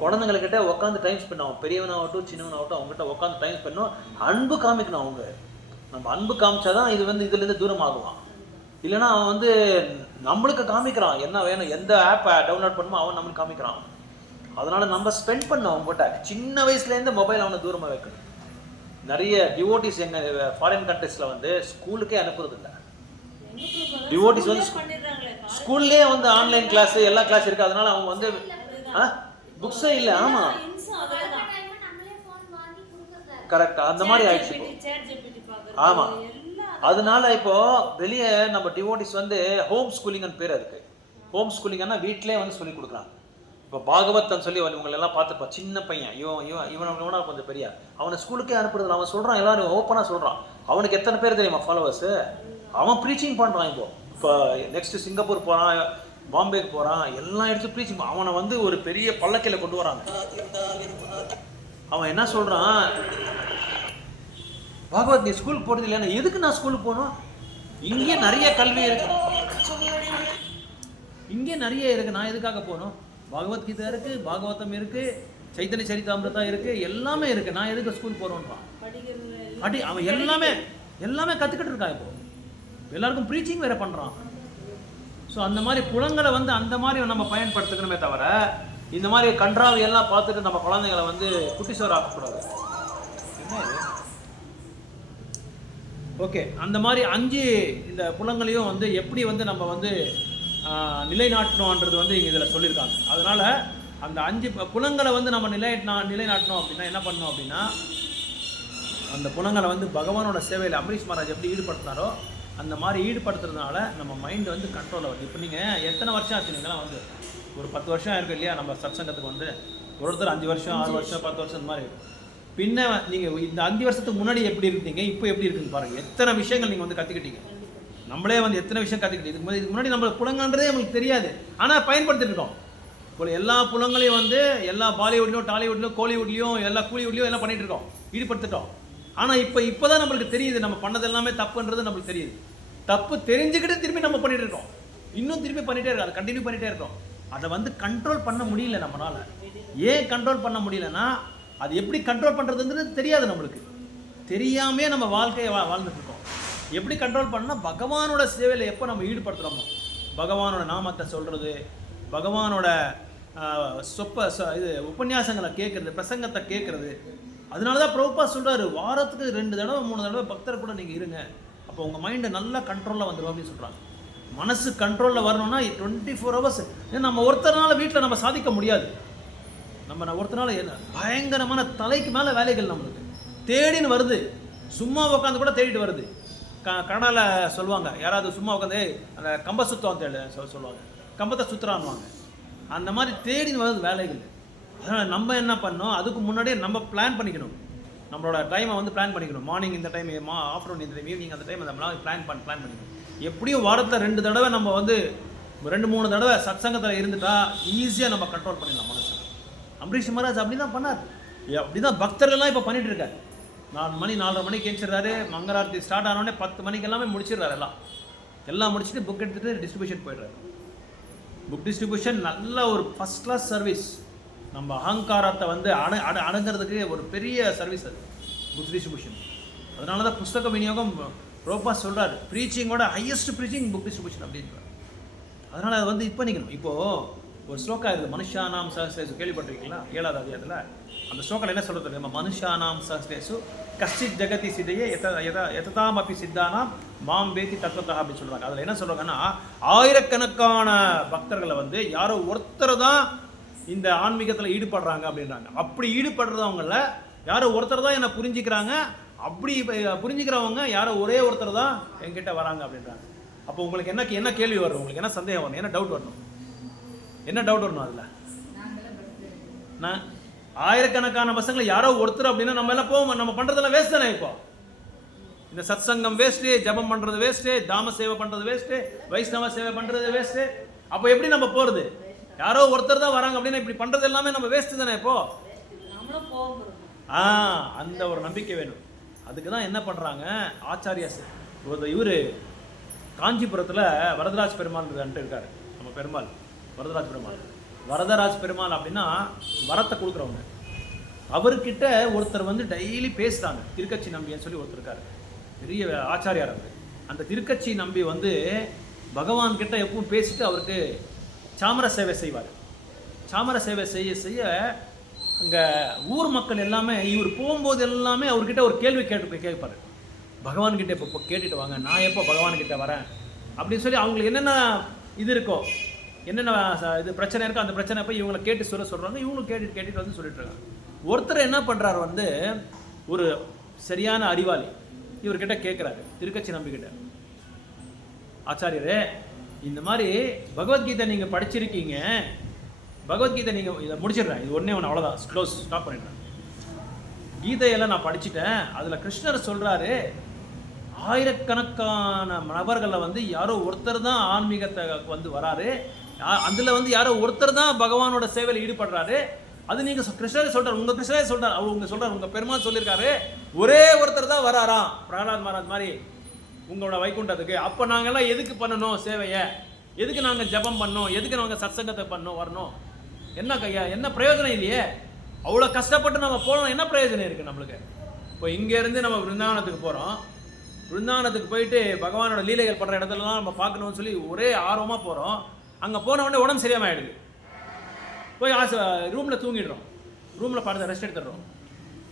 குழந்தைங்கக்கிட்ட உட்காந்து டைம் ஸ்பெண்ட் ஆகும். பெரியவனாகட்டும் சின்னவனாகட்டும் அவங்ககிட்ட உட்காந்து டைம் ஸ்பெண்ட் பண்ணணும். அன்பு காமிக்கணும். அவங்க நம்ம அன்பு காமிச்சாதான் இது வந்து இதுலேருந்து தூரம் ஆகுவான். இல்லைன்னா அவன் வந்து நம்மளுக்கு காமிக்கிறான் என்ன வேணும், எந்த ஆப்பை டவுன்லோட் பண்ணுமோ அவன் நம்மளுக்கு காமிக்கிறான். அதனால நம்ம ஸ்பெண்ட் பண்ணோம் அவங்ககிட்ட. சின்ன வயசுலேருந்து மொபைல் அவனை தூரமாக வைக்கணும். நிறைய டிவோட்டிஸ் எங்கள் ஃபாரின் கண்ட்ரிஸில் வந்து ஸ்கூலுக்கே அனுப்புறது இல்லை. டிவோட்டிஸ் வந்து ஸ்கூல்லேயே வந்து ஆன்லைன் கிளாஸ் எல்லா கிளாஸ் இருக்குது. அதனால அவங்க வந்து புக்ஸே இல்லை. ஆமாம் கரெக்டாக அந்த மாதிரி ஆயிடுச்சு இப்போ. ஆமாம் அதனால இப்போ வெளியே நம்ம டிவோட்டிஸ் வந்து ஹோம் ஸ்கூலிங்னு பேர் அதுக்கு. ஹோம் ஸ்கூலிங்னா வீட்டிலே வந்து சொல்லி கொடுக்குறாங்க. இப்போ பாகவத்ன்னு சொல்லி உங்களெல்லாம் பார்த்துப்பா, சின்ன பையன் இவனோட கொஞ்சம் பெரிய, அவனை ஸ்கூலுக்கே அனுப்புறது. அவன் சொல்கிறான், எல்லாரும் ஓப்பனாக சொல்கிறான். அவனுக்கு எத்தனை பேர் தெரியுமா ஃபாலோவர்ஸு? அவன் ப்ரீச்சிங் பண்ணுறான். இப்போ நெக்ஸ்ட்டு சிங்கப்பூர் போகிறான், பாம்பேக்கு போகிறான், எல்லாம் எடுத்து ப்ரீச்சிங். அவனை வந்து ஒரு பெரிய பல்லக்கையில் கொண்டு வராங்க. அவன் என்ன சொல்கிறான், பாகவத் நீ ஸ்கூலுக்கு போகிறது இல்லையா? எதுக்கு நான் ஸ்கூலுக்கு போகணும்? இங்கே நிறைய கல்வி இருக்கு, இங்கே நிறைய இருக்குது, நான் எதுக்காக போகணும்? பகவத்கீதை இருக்குது, பாகவதம் இருக்குது, சைத்தன்ய சரிதாமிரதா இருக்குது, எல்லாமே இருக்குது, நான் எதுக்கு ஸ்கூல் போகிறோன்றான். அவன் எல்லாமே கற்றுக்கிட்டு இருக்கான். இப்போ எல்லாருக்கும் ப்ரீச்சிங் வேறு பண்ணுறான். ஸோ அந்த மாதிரி புலங்களை வந்து அந்த மாதிரி நம்ம பயன்படுத்திக்கணுமே தவிர இந்த மாதிரி கன்றாவை எல்லாம் பார்த்துட்டு நம்ம குழந்தைங்களை வந்து குட்டிசோர் ஆக்கக்கூடாது. ஓகே, அந்த மாதிரி 5 இந்த புலங்களையும் வந்து எப்படி வந்து நம்ம வந்து நிலைநாட்டணுன்றது வந்து இங்கே இதில் சொல்லியிருக்காங்க. அதனால் அந்த 5 புலங்களை வந்து நம்ம நிலைநாட்டணும் அப்படின்னா என்ன பண்ணணும் அப்படின்னா, அந்த புலங்களை வந்து பகவானோட சேவையில் அம்பரீஷ் மகாராஜ் எப்படி ஈடுபடுத்தினாரோ அந்த மாதிரி ஈடுபடுத்துறதுனால நம்ம மைண்டு வந்து கண்ட்ரோலில் வருது. இப்போ நீங்கள் எத்தனை வருஷம் ஆச்சு? நீங்களாம் வந்து ஒரு 10 வருஷம் ஆயிருக்கு இல்லையா நம்ம சத்சங்கத்துக்கு வந்து? ஒருத்தர் 5 வருஷம் 6 வருஷம் 10 வருஷம் இந்த மாதிரி இருக்கும். பின்ன நீங்கள் இந்த 5 வருஷத்துக்கு முன்னாடி எப்படி இருந்தீங்க, இப்போ எப்படி இருக்குன்னு பாருங்கள். எத்தனை விஷயங்கள் நீங்கள் வந்து கற்றுக்கிட்டீங்க. நம்மளே வந்து எத்தனை விஷயம் கற்றுக்கிட்டு இதுக்கு முன்னாடி நம்ம புலங்கன்றதே நம்மளுக்கு தெரியாது, ஆனால் பயன்படுத்திட்டு இருக்கோம். இப்போ எல்லா புலங்களையும் வந்து எல்லா பாலிவுட்லையும் டாலிவுட்லையும் கோலிவுட்லையும் எல்லா கூலிவுட்லையும் எல்லாம் பண்ணிகிட்டு இருக்கோம், ஈடுபடுத்திட்டோம். ஆனால் இப்போ தான் நம்மளுக்கு தெரியுது நம்ம பண்ணது எல்லாமே தப்புன்றது நம்மளுக்கு தெரியுது. தப்பு தெரிஞ்சுக்கிட்டு திரும்பி நம்ம பண்ணிட்டு இருக்கோம், இன்னும் திரும்பி பண்ணிகிட்டே இருக்கோம், அதை கண்டினியூ பண்ணிகிட்டே இருக்கோம். அதை வந்து கண்ட்ரோல் பண்ண முடியல நம்மளால். ஏன் கண்ட்ரோல் பண்ண முடியலன்னா அது எப்படி கண்ட்ரோல் பண்ணுறதுங்கிறது தெரியாது நம்மளுக்கு. தெரியாமே நம்ம வாழ்க்கையை வாழ்ந்துட்டு இருக்கோம். எப்படி கண்ட்ரோல் பண்ணால் பகவானோட சேவையில் எப்போ நம்ம ஈடுபடுத்துகிறோமோ, பகவானோட நாமத்தை சொல்கிறது, பகவானோட இது உபன்யாசங்களை கேட்குறது, பிரசங்கத்தை கேட்குறது. அதனால தான் பிரபுபா சொல்கிறாரு, வாரத்துக்கு 2 தடவை 3 தடவை பக்தர் கூட நீங்கள் இருங்க, அப்போ உங்கள் மைண்டை நல்லா கண்ட்ரோலில் வந்துடும் அப்படின்னு சொல்கிறாங்க. மனசு கண்ட்ரோலில் வரணும்னா 24 ஹவர்ஸ். ஏன்னா நம்ம ஒருத்தனால வீட்டில் நம்ம சாதிக்க முடியாது. நம்ம ஒருத்தனால என்ன பயங்கரமான தலைக்கு மேலே வேலைகள் நம்மளுக்கு தேடின்னு வருது. சும்மா உட்காந்து கூட தேடிட்டு வருது. கனடாவில் சொல்லுவாங்க, யாராவது சும்மா உட்காந்து அந்த கம்ப சுத்தம் சொல்லுவாங்க, கம்பத்தை சுற்றுறான்வாங்க. அந்த மாதிரி தேடின்னு வருது வேலைகள். அதனால் நம்ம என்ன பண்ணோம், அதுக்கு முன்னாடியே நம்ம பிளான் பண்ணிக்கணும். நம்மளோட டைமை வந்து பிளான் பண்ணிக்கணும். மார்னிங் இந்த டைம், ஆஃப்டர்நூன் இந்த டைம், ஈவினிங் அந்த டைம், நம்மளால் பிளான் பண்ணிக்கணும். எப்படியும் வாரத்தில் 2 தடவை நம்ம வந்து 2-3 தடவை சத்சங்கத்தில் இருந்துட்டா ஈஸியாக நம்ம கண்ட்ரோல் பண்ணிடலாம் மனசு. அம்பரீஷ் மகாராஜ் அப்படி தான் பண்ணார். அப்படி தான் பக்தர்கள்லாம் இப்போ பண்ணிகிட்டு இருக்காரு. 4 மணி 4:30 மணிக்கு எழுந்திடுறாரு. மங்களாரத்தி ஸ்டார்ட் ஆனோடனே 10 மணிக்கு எல்லாமே முடிச்சிடுறாரு. எல்லாம் முடிச்சுட்டு புக் எடுத்துகிட்டு டிஸ்ட்ரிபியூஷன் போய்டுறாரு. புக் டிஸ்ட்ரிபியூஷன் நல்ல ஒரு ஃபஸ்ட் கிளாஸ் சர்வீஸ். நம்ம அகங்காரத்தை வந்து அடங்கிறதுக்கு ஒரு பெரிய சர்வீஸ் அது புக் டிஸ்ட்ரிபியூஷன். அதனால தான் புஸ்தக விநியோகம் ரோபா சொல்கிறாரு, ப்ரீச்சிங்கோட ஹையஸ்ட் ப்ரீச்சிங் புக் டிஸ்ட்ரிபியூஷன் அப்படின்றார். அதனால் அதை வந்து இது பண்ணிக்கணும். இப்போது ஒரு ஸ்லோகா இருக்குது, மனுஷானாம் சஹஸ்ரேஷு, கேள்விப்பட்டிருக்கீங்களா? 7வது அத்தியாயத்தில் அந்த ஸ்லோகம் என்ன சொல்றது தெரியுமா? மனுஷானாம் சஹஸ்ரேஷு கஷ்டித் ஜெகதி சிதையே எதாமப்பி சித்தானாம் மாம் வேதி தத்துவத்தா அப்படின்னு சொல்றாங்க. அதில் என்ன சொல்றாங்கன்னா, ஆயிரக்கணக்கான பக்தர்களை வந்து யாரோ ஒருத்தர் தான் இந்த ஆன்மீகத்தில் ஈடுபடுறாங்க அப்படின்றாங்க. அப்படி ஈடுபடுறவங்கள யாரோ ஒருத்தர் தான் என்னை புரிஞ்சுக்கிறாங்க, அப்படி புரிஞ்சுக்கிறவங்க யாரோ ஒரே ஒருத்தர் தான் என்கிட்ட வராங்க அப்படின்றாங்க. அப்போ உங்களுக்கு என்ன கேள்வி வரும்? உங்களுக்கு என்ன சந்தேகம் வரணும்? என்ன டவுட் வரணும்? என்ன டவுட் வரணும்? அதில் நான் ஆயிரக்கணக்கான பசங்களை யாரோ ஒருத்தர் அப்படின்னா நம்ம எல்லாம் போவோம், நம்ம பண்ணுறதெல்லாம் வேஸ்ட் தானே? இப்போ இந்த சத் சங்கம் வேஸ்ட்டு, ஜபம் பண்ணுறது வேஸ்ட்டு, தாம சேவை பண்ணுறது வேஸ்ட்டு, வைஷ்ணவ சேவை பண்ணுறது வேஸ்ட்டு. அப்போ எப்படி நம்ம போகிறது? யாரோ ஒருத்தர் தான் வராங்க அப்படின்னா இப்படி பண்ணுறது எல்லாமே நம்ம வேஸ்ட்டு தானே? இப்போ அந்த ஒரு நம்பிக்கை வேணும். அதுக்கு தான் என்ன பண்ணுறாங்க ஆச்சாரியாஸ். இவர் காஞ்சிபுரத்தில் வரதராஜ் பெருமாள் இருக்காரு. நம்ம பெருமாள் வரதராஜ் பெருமாள். வரதராஜ் பெருமாள் அப்படின்னா வரத்தை கொடுக்குறவங்க. அவர்கிட்ட ஒருத்தர் வந்து டெய்லி பேசுகிறாங்க. திருக்கட்சி நம்பின்னு சொல்லி ஒருத்தர் இருக்காரு, பெரிய ஆச்சாரியார் அவர். அந்த திருக்கட்சி நம்பி வந்து பகவான் கிட்ட எப்பவும் பேசிட்டு அவருக்கு சாமர சேவை செய்வார். சாமர சேவை செய்ய செய்ய அங்கே ஊர் மக்கள் எல்லாமே இவர் போகும்போது எல்லாமே அவர்கிட்ட ஒரு கேள்வி கேட்பார். பகவான்கிட்ட இப்போ கேட்டுட்டு வாங்க, நான் எப்போ பகவான்கிட்ட வரேன் அப்படின்னு சொல்லி அவங்களுக்கு என்னென்ன இது இருக்கோ, என்னென்ன இது பிரச்சனை இருக்கோ அந்த பிரச்சனை போய் இவங்களை கேட்டு சொல்கிறாங்க. இவங்களும் கேட்டுட்டு வந்து சொல்லிட்டு இருக்காங்க. ஒருத்தர் என்ன பண்ணுறாரு வந்து, ஒரு சரியான அறிவாளி இவர்கிட்ட கேட்குறாரு, திருக்கட்சி நம்பிக்கிட்ட, ஆச்சாரியரே இந்த மாதிரி பகவத்கீதை நீங்கள் படிச்சிருக்கீங்க, பகவத்கீதை நீங்கள் இதை முடிச்சிடுறேன், இது ஒன்றே ஒன்று, அவ்வளோதான், க்ளோஸ், ஸ்டாப் பண்ணிடுறேன். கீதையெல்லாம் நான் படிச்சுட்டேன், அதில் கிருஷ்ணர் சொல்கிறாரு ஆயிரக்கணக்கான நபர்களை வந்து யாரோ ஒருத்தர் தான் ஆன்மீகத்தை வந்து வராரு, அதில் வந்து யாரோ ஒருத்தர் தான் பகவானோட சேவையில் ஈடுபடுறாரு. அது நீங்கள் கிருஷ்ணரே சொல்கிறார், உங்கள் கிருஷ்ணரே சொல்கிறார், அவர் உங்கள் சொல்கிறார், உங்கள் பெருமாள் சொல்லியிருக்காரு ஒரே ஒருத்தர் தான் வராராம், பிரகலாத் மகாராஜ் மாதிரி உங்களோட வைகுண்டத்துக்கு. அப்போ நாங்கள்லாம் எதுக்கு பண்ணணும் சேவையை? எதுக்கு நாங்கள் ஜபம் பண்ணோம்? எதுக்கு நாங்கள் சத்சங்கத்தை வரணும்? என்ன கையா, என்ன பிரயோஜனம் இல்லையே? அவ்வளோ கஷ்டப்பட்டு நம்ம போகணும், என்ன பிரயோஜனம் இருக்குது நம்மளுக்கு? இப்போ இங்கேருந்து நம்ம விருந்தாவனத்துக்கு போகிறோம், விருந்தாவனத்துக்கு போயிட்டு பகவானோட லீலைகள் பண்ணுற இடத்துலலாம் நம்ம பார்க்கணும்னு சொல்லி ஒரே ஆர்வமாக போகிறோம். அங்கே போன உடனே உடம்பு சரியாமல் ஆகிடுது, போய் ரூமில் தூங்கிடுறோம், ரூமில் படுத்து ரெஸ்ட் எடுத்துடுறோம்.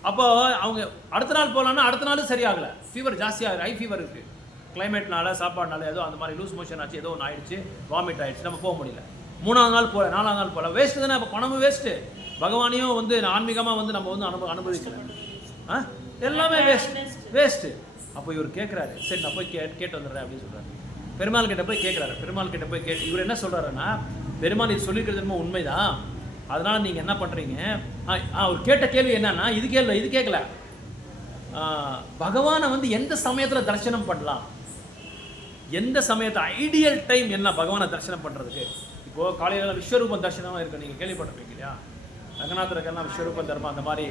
அப்போ அவங்க அடுத்த நாள் போகலான்னா அடுத்த நாளும் சரியாகலை, ஃபீவர் ஜாஸ்தியாகுது, ஹை ஃபீவர் இருக்குது, கிளைமேட்னால சாப்பாடுனால ஏதோ அந்த மாதிரி லூஸ் மோஷன் ஆச்சு, ஏதோ ஒன்று ஆயிடுச்சு, வாமிட் ஆகிடுச்சு, நம்ம போக முடியல. 3ஆவது நாள் போகல, 4ஆவது நாள் போகல, வேஸ்ட்டு தானே? அப்போ பணமும் வேஸ்ட்டு, பகவானையும் வந்து ஆன்மீகமாக வந்து நம்ம வந்து அனுபவிக்கல, எல்லாமே வேஸ்ட்டு. அப்போ இவர் கேட்குறாரு, சரி நான் போய் கேட்டு வந்துடுறேன் அப்படின்னு சொல்கிறாரு. பெருமாள் கிட்ட போய் கேட்குறாரு. பெருமாள் கிட்ட போய் கேட்டு இவர் என்ன சொல்கிறாருன்னா, பெருமாள் இது சொல்லியிருக்கிறது என்னமோ உண்மைதான், அதனால் நீங்கள் என்ன பண்ணுறீங்க? அவர் கேட்ட கேள்வி என்னன்னா, இது கேட்கல, பகவானை வந்து எந்த சமயத்தில் தரிசனம் பண்ணலாம், எந்த சமயத்தை ஐடியல் டைம் என்ன பகவானை தரிசனம் பண்ணுறதுக்கு? இப்போது காலையில் விஸ்வரூபம் தரிசனமாக இருக்குது, நீங்கள் கேள்விப்பட்டிருப்பீங்க இல்லையா? ரங்கநாதருக்கெல்லாம் விஸ்வரூபம் தர்மம் அந்த மாதிரி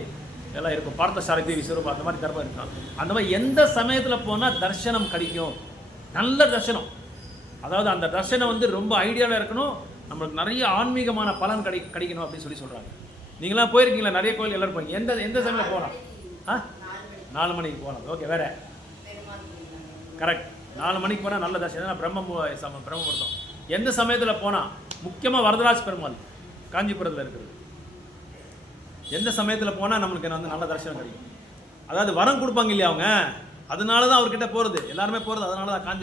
எல்லாம் இருக்கும், பார்த்த சாரதி விஸ்வரூபம் அந்த மாதிரி தர்மம் இருக்கும். அந்த மாதிரி எந்த சமயத்தில் போனால் தரிசனம் கிடைக்கும், நல்ல தரிசனம், அதாவது அந்த தரிசனம் வந்து ரொம்ப ஐடியாவில் இருக்கணும், நம்மளுக்கு நிறைய ஆன்மீகமான பலன் கிடைக்கணும் அப்படின்னு சொல்கிறாங்க. நீங்களாம் போயிருக்கீங்களா? நிறைய கோயில் எல்லோரும் போய் எந்த சமயம் போகலாம்? 4 மணிக்கு போகலாம். ஓகே, வேறு கரெக்ட், 4 மணிக்கு போனால் நல்ல தரிசனம், பிரம்மமுகூர்த்தம். எந்த சமயத்தில் போனால்? முக்கியமாக வரதராஜ் பெருமாள் காஞ்சிபுரத்தில் இருக்கிறது, எந்த சமயத்தில் போனால் நம்மளுக்கு வந்து நல்ல தரிசனம் கிடைக்கும். அதாவது வரம் கொடுப்பாங்க இல்லையா அவங்க, அதனால தான் அவர்கிட்ட போகிறது, எல்லாருமே போகிறது அதனால தான்,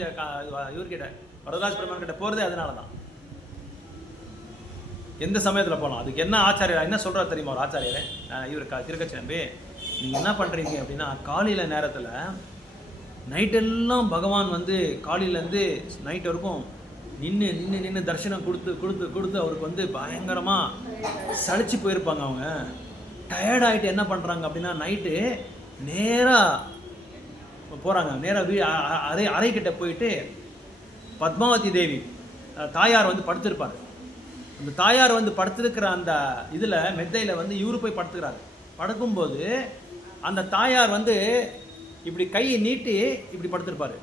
இவர்கிட்ட வரதராஜ் பெருமாள் கிட்ட போகிறதே அதனால தான். எந்த சமயத்தில் போகலாம்? அதுக்கு என்ன ஆச்சாரியர் என்ன சொல்கிறார் தெரியுமா? ஒரு ஆச்சாரியரே, இவர் திருக்கட்சி நம்பி, நீங்கள் என்ன பண்ணுறீங்க அப்படின்னா, காலையில் நேரத்தில் நைட்டெல்லாம் பகவான் வந்து காலையிலேருந்து நைட் வரைக்கும் நின்று தரிசனம் கொடுத்து அவருக்கு வந்து பயங்கரமாக சளிச்சு போயிருப்பாங்க. அவங்க டயர்ட் ஆகிட்டு என்ன பண்ணுறாங்க அப்படின்னா, நைட்டு நேராக போகிறாங்க, நேராக அறைக்கிட்ட போயிட்டு பத்மாவதி தேவி தாயார் வந்து படுத்திருப்பார். அந்த தாயார் வந்து படுத்திருக்கிற அந்த இதில் மெத்தையில் வந்து இவரு போய் படுத்துக்கிறாரு. படுக்கும்போது அந்த தாயார் வந்து இப்படி கையை நீட்டி இப்படி படுத்திருப்பார்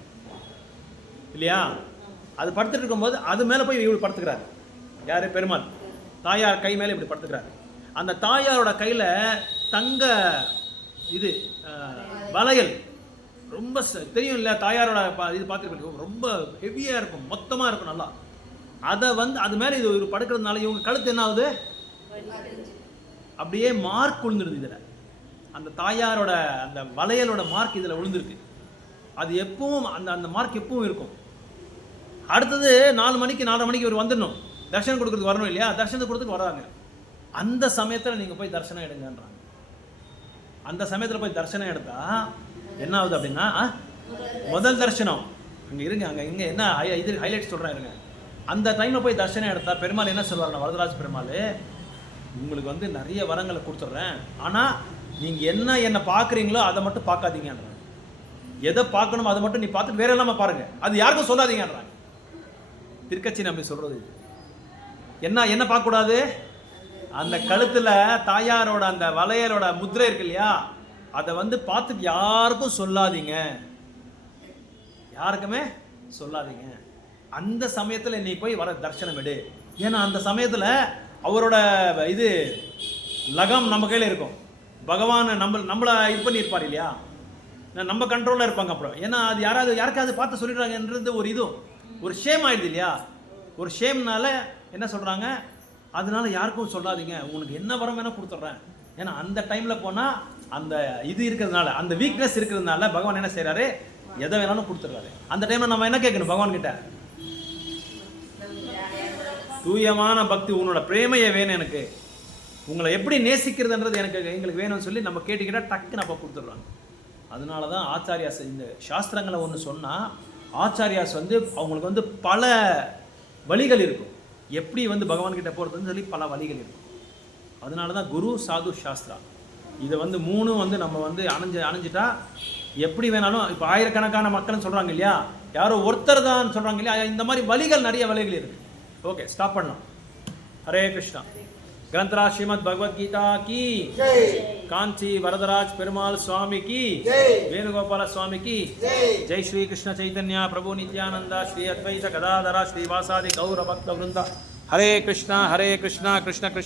இல்லையா? அது படுத்துட்டு இருக்கும்போது அது மேலே போய் இவர் படுத்துக்கிறாரு. யார்? பெருமாள். தாயார் கை மேலே இப்படி படுத்துக்கிறாரு. அந்த தாயாரோட கையில் தங்க இது வளையல் ரொம்ப தெரியும் இல்லை? தாயாரோட இது பார்த்துருக்கோம், ரொம்ப ஹெவியாக இருக்கும், மொத்தமாக இருக்கும், நல்லா அதை வந்து அது மேலே இது ஒரு படுக்கிறதுனால இவங்க கழுத்து என்ன ஆகுது, அப்படியே மார்க் விழுந்துருது. இதில் அந்த தாயாரோட அந்த வளையலோட மார்க் இதில் விழுந்துருக்கு. அது எப்பவும் அந்த அந்த மார்க் எப்பவும் இருக்கும். அடுத்தது 4 மணிக்கு 4:30 மணிக்கு இவர் வந்துடணும், தர்ஷனம் கொடுக்குறதுக்கு வரணும் இல்லையா, தர்ஷனத்தை கொடுத்துட்டு வராங்க. அந்த சமயத்தில் நீங்கள் போய் தரிசனம் எடுங்கன்றாங்க. அந்த சமயத்தில் போய் தரிசனம் எடுத்தா என்ன ஆகுது அப்படின்னா, முதல் தரிசனம் அங்கே இருங்க, அங்கே இங்கே என்ன இது ஹைலைட் சொல்கிறேன் இருங்க. அந்த டைமில் போய் தரிசனம் எடுத்தா பெருமாள் என்ன சொல்வார், வரதராஜ பெருமாள் உங்களுக்கு வந்து நிறைய வரங்களை கொடுத்துட்றேன், ஆனால் நீங்கள் என்னை பார்க்குறீங்களோ அதை மட்டும் பார்க்காதீங்கன்றாங்க. எதை பார்க்கணுமோ அதை மட்டும் நீ பார்த்துட்டு வேற எல்லாமே பாருங்க, அது யாருக்கும் சொல்லாதீங்கன்றாங்க. திருக்கச்சி நம்பி சொல்றது இது. என்ன பார்க்கக்கூடாது, அந்த கழுத்துல தாயாரோட அந்த வளையலோட முத்திரை இருக்கு இல்லையா, அதை வந்து பார்த்துட்டு யாருக்கும் சொல்லாதீங்க, யாருக்குமே சொல்லாதீங்க. அந்த சமயத்தில் நீ போய் வர தரிசனம் எடு. ஏன்னா அந்த சமயத்தில் அவரோட இது லகம் நம்ம கையில் இருக்கும். பகவான் நம்மளை இது பண்ணியிருப்பார் இல்லையா, நம்ம கண்ட்ரோலில் இருப்பாங்க. அப்புறம் ஏன்னா அது யாருக்காவது பார்த்து சொல்லிடுறாங்கன்றது ஒரு இதுவும் ஒரு ஷேம் ஆயிடுது இல்லையா. ஒரு ஷேம்னால என்ன சொல்கிறாங்க, அதனால யாருக்கும் சொல்லாதீங்க, உங்களுக்கு என்ன வரம் வேணால் கொடுத்துட்றேன். ஏன்னா அந்த டைமில் போனால் அந்த இது இருக்கிறதுனால, அந்த வீக்னஸ் இருக்கிறதுனால பகவான் என்ன செய்கிறாரு, எதை வேணாலும் கொடுத்துட்றாரு. அந்த டைமில் நம்ம என்ன கேட்கணும் பகவான் கிட்ட, தூயமான பக்தி, உன்னோட பிரேமையை வேணும் எனக்கு, உங்களை எப்படி நேசிக்கிறதுன்றது எங்களுக்கு வேணும்னு சொல்லி நம்ம கேட்டுக்கிட்டால் டக்குன்னு அப்போ கொடுத்துட்றாங்க. அதனால தான் ஆச்சாரியாஸ் இந்த சாஸ்திரங்களை ஒன்று சொன்னால், ஆச்சாரியாஸ் வந்து அவங்களுக்கு வந்து பல வழிகள் இருக்கும், எப்படி வந்து பகவான்கிட்ட போகிறதுன்னு சொல்லி பல வழிகள் இருக்கும். அதனால தான் குரு சாது சாஸ்திரா இதை வந்து 3 வந்து நம்ம வந்து அணைஞ்சிட்டா எப்படி வேணாலும். இப்போ ஆயிரக்கணக்கான மக்கள்னு சொல்கிறாங்க இல்லையா, யாரோ ஒருத்தர் தான் சொல்கிறாங்க இல்லையா, இந்த மாதிரி வழிகள் நிறைய வழிகள் இருக்குது. ஓகே, ஸ்டாப் பண்ணலாம். ஹரே கிருஷ்ணா. ग्रंथराज श्रीमद् भगवद गीता की जय, कांची वरदराज पेरुमाल स्वामी की जय, वेणुगोपाल स्वामी की जय, जय श्री कृष्ण चैतन्य प्रभु नित्यानंद श्री अद्वैत गदाधर श्रीवासादि गौर भक्त वृंद. हरे कृष्णा कृष्ण कृष्ण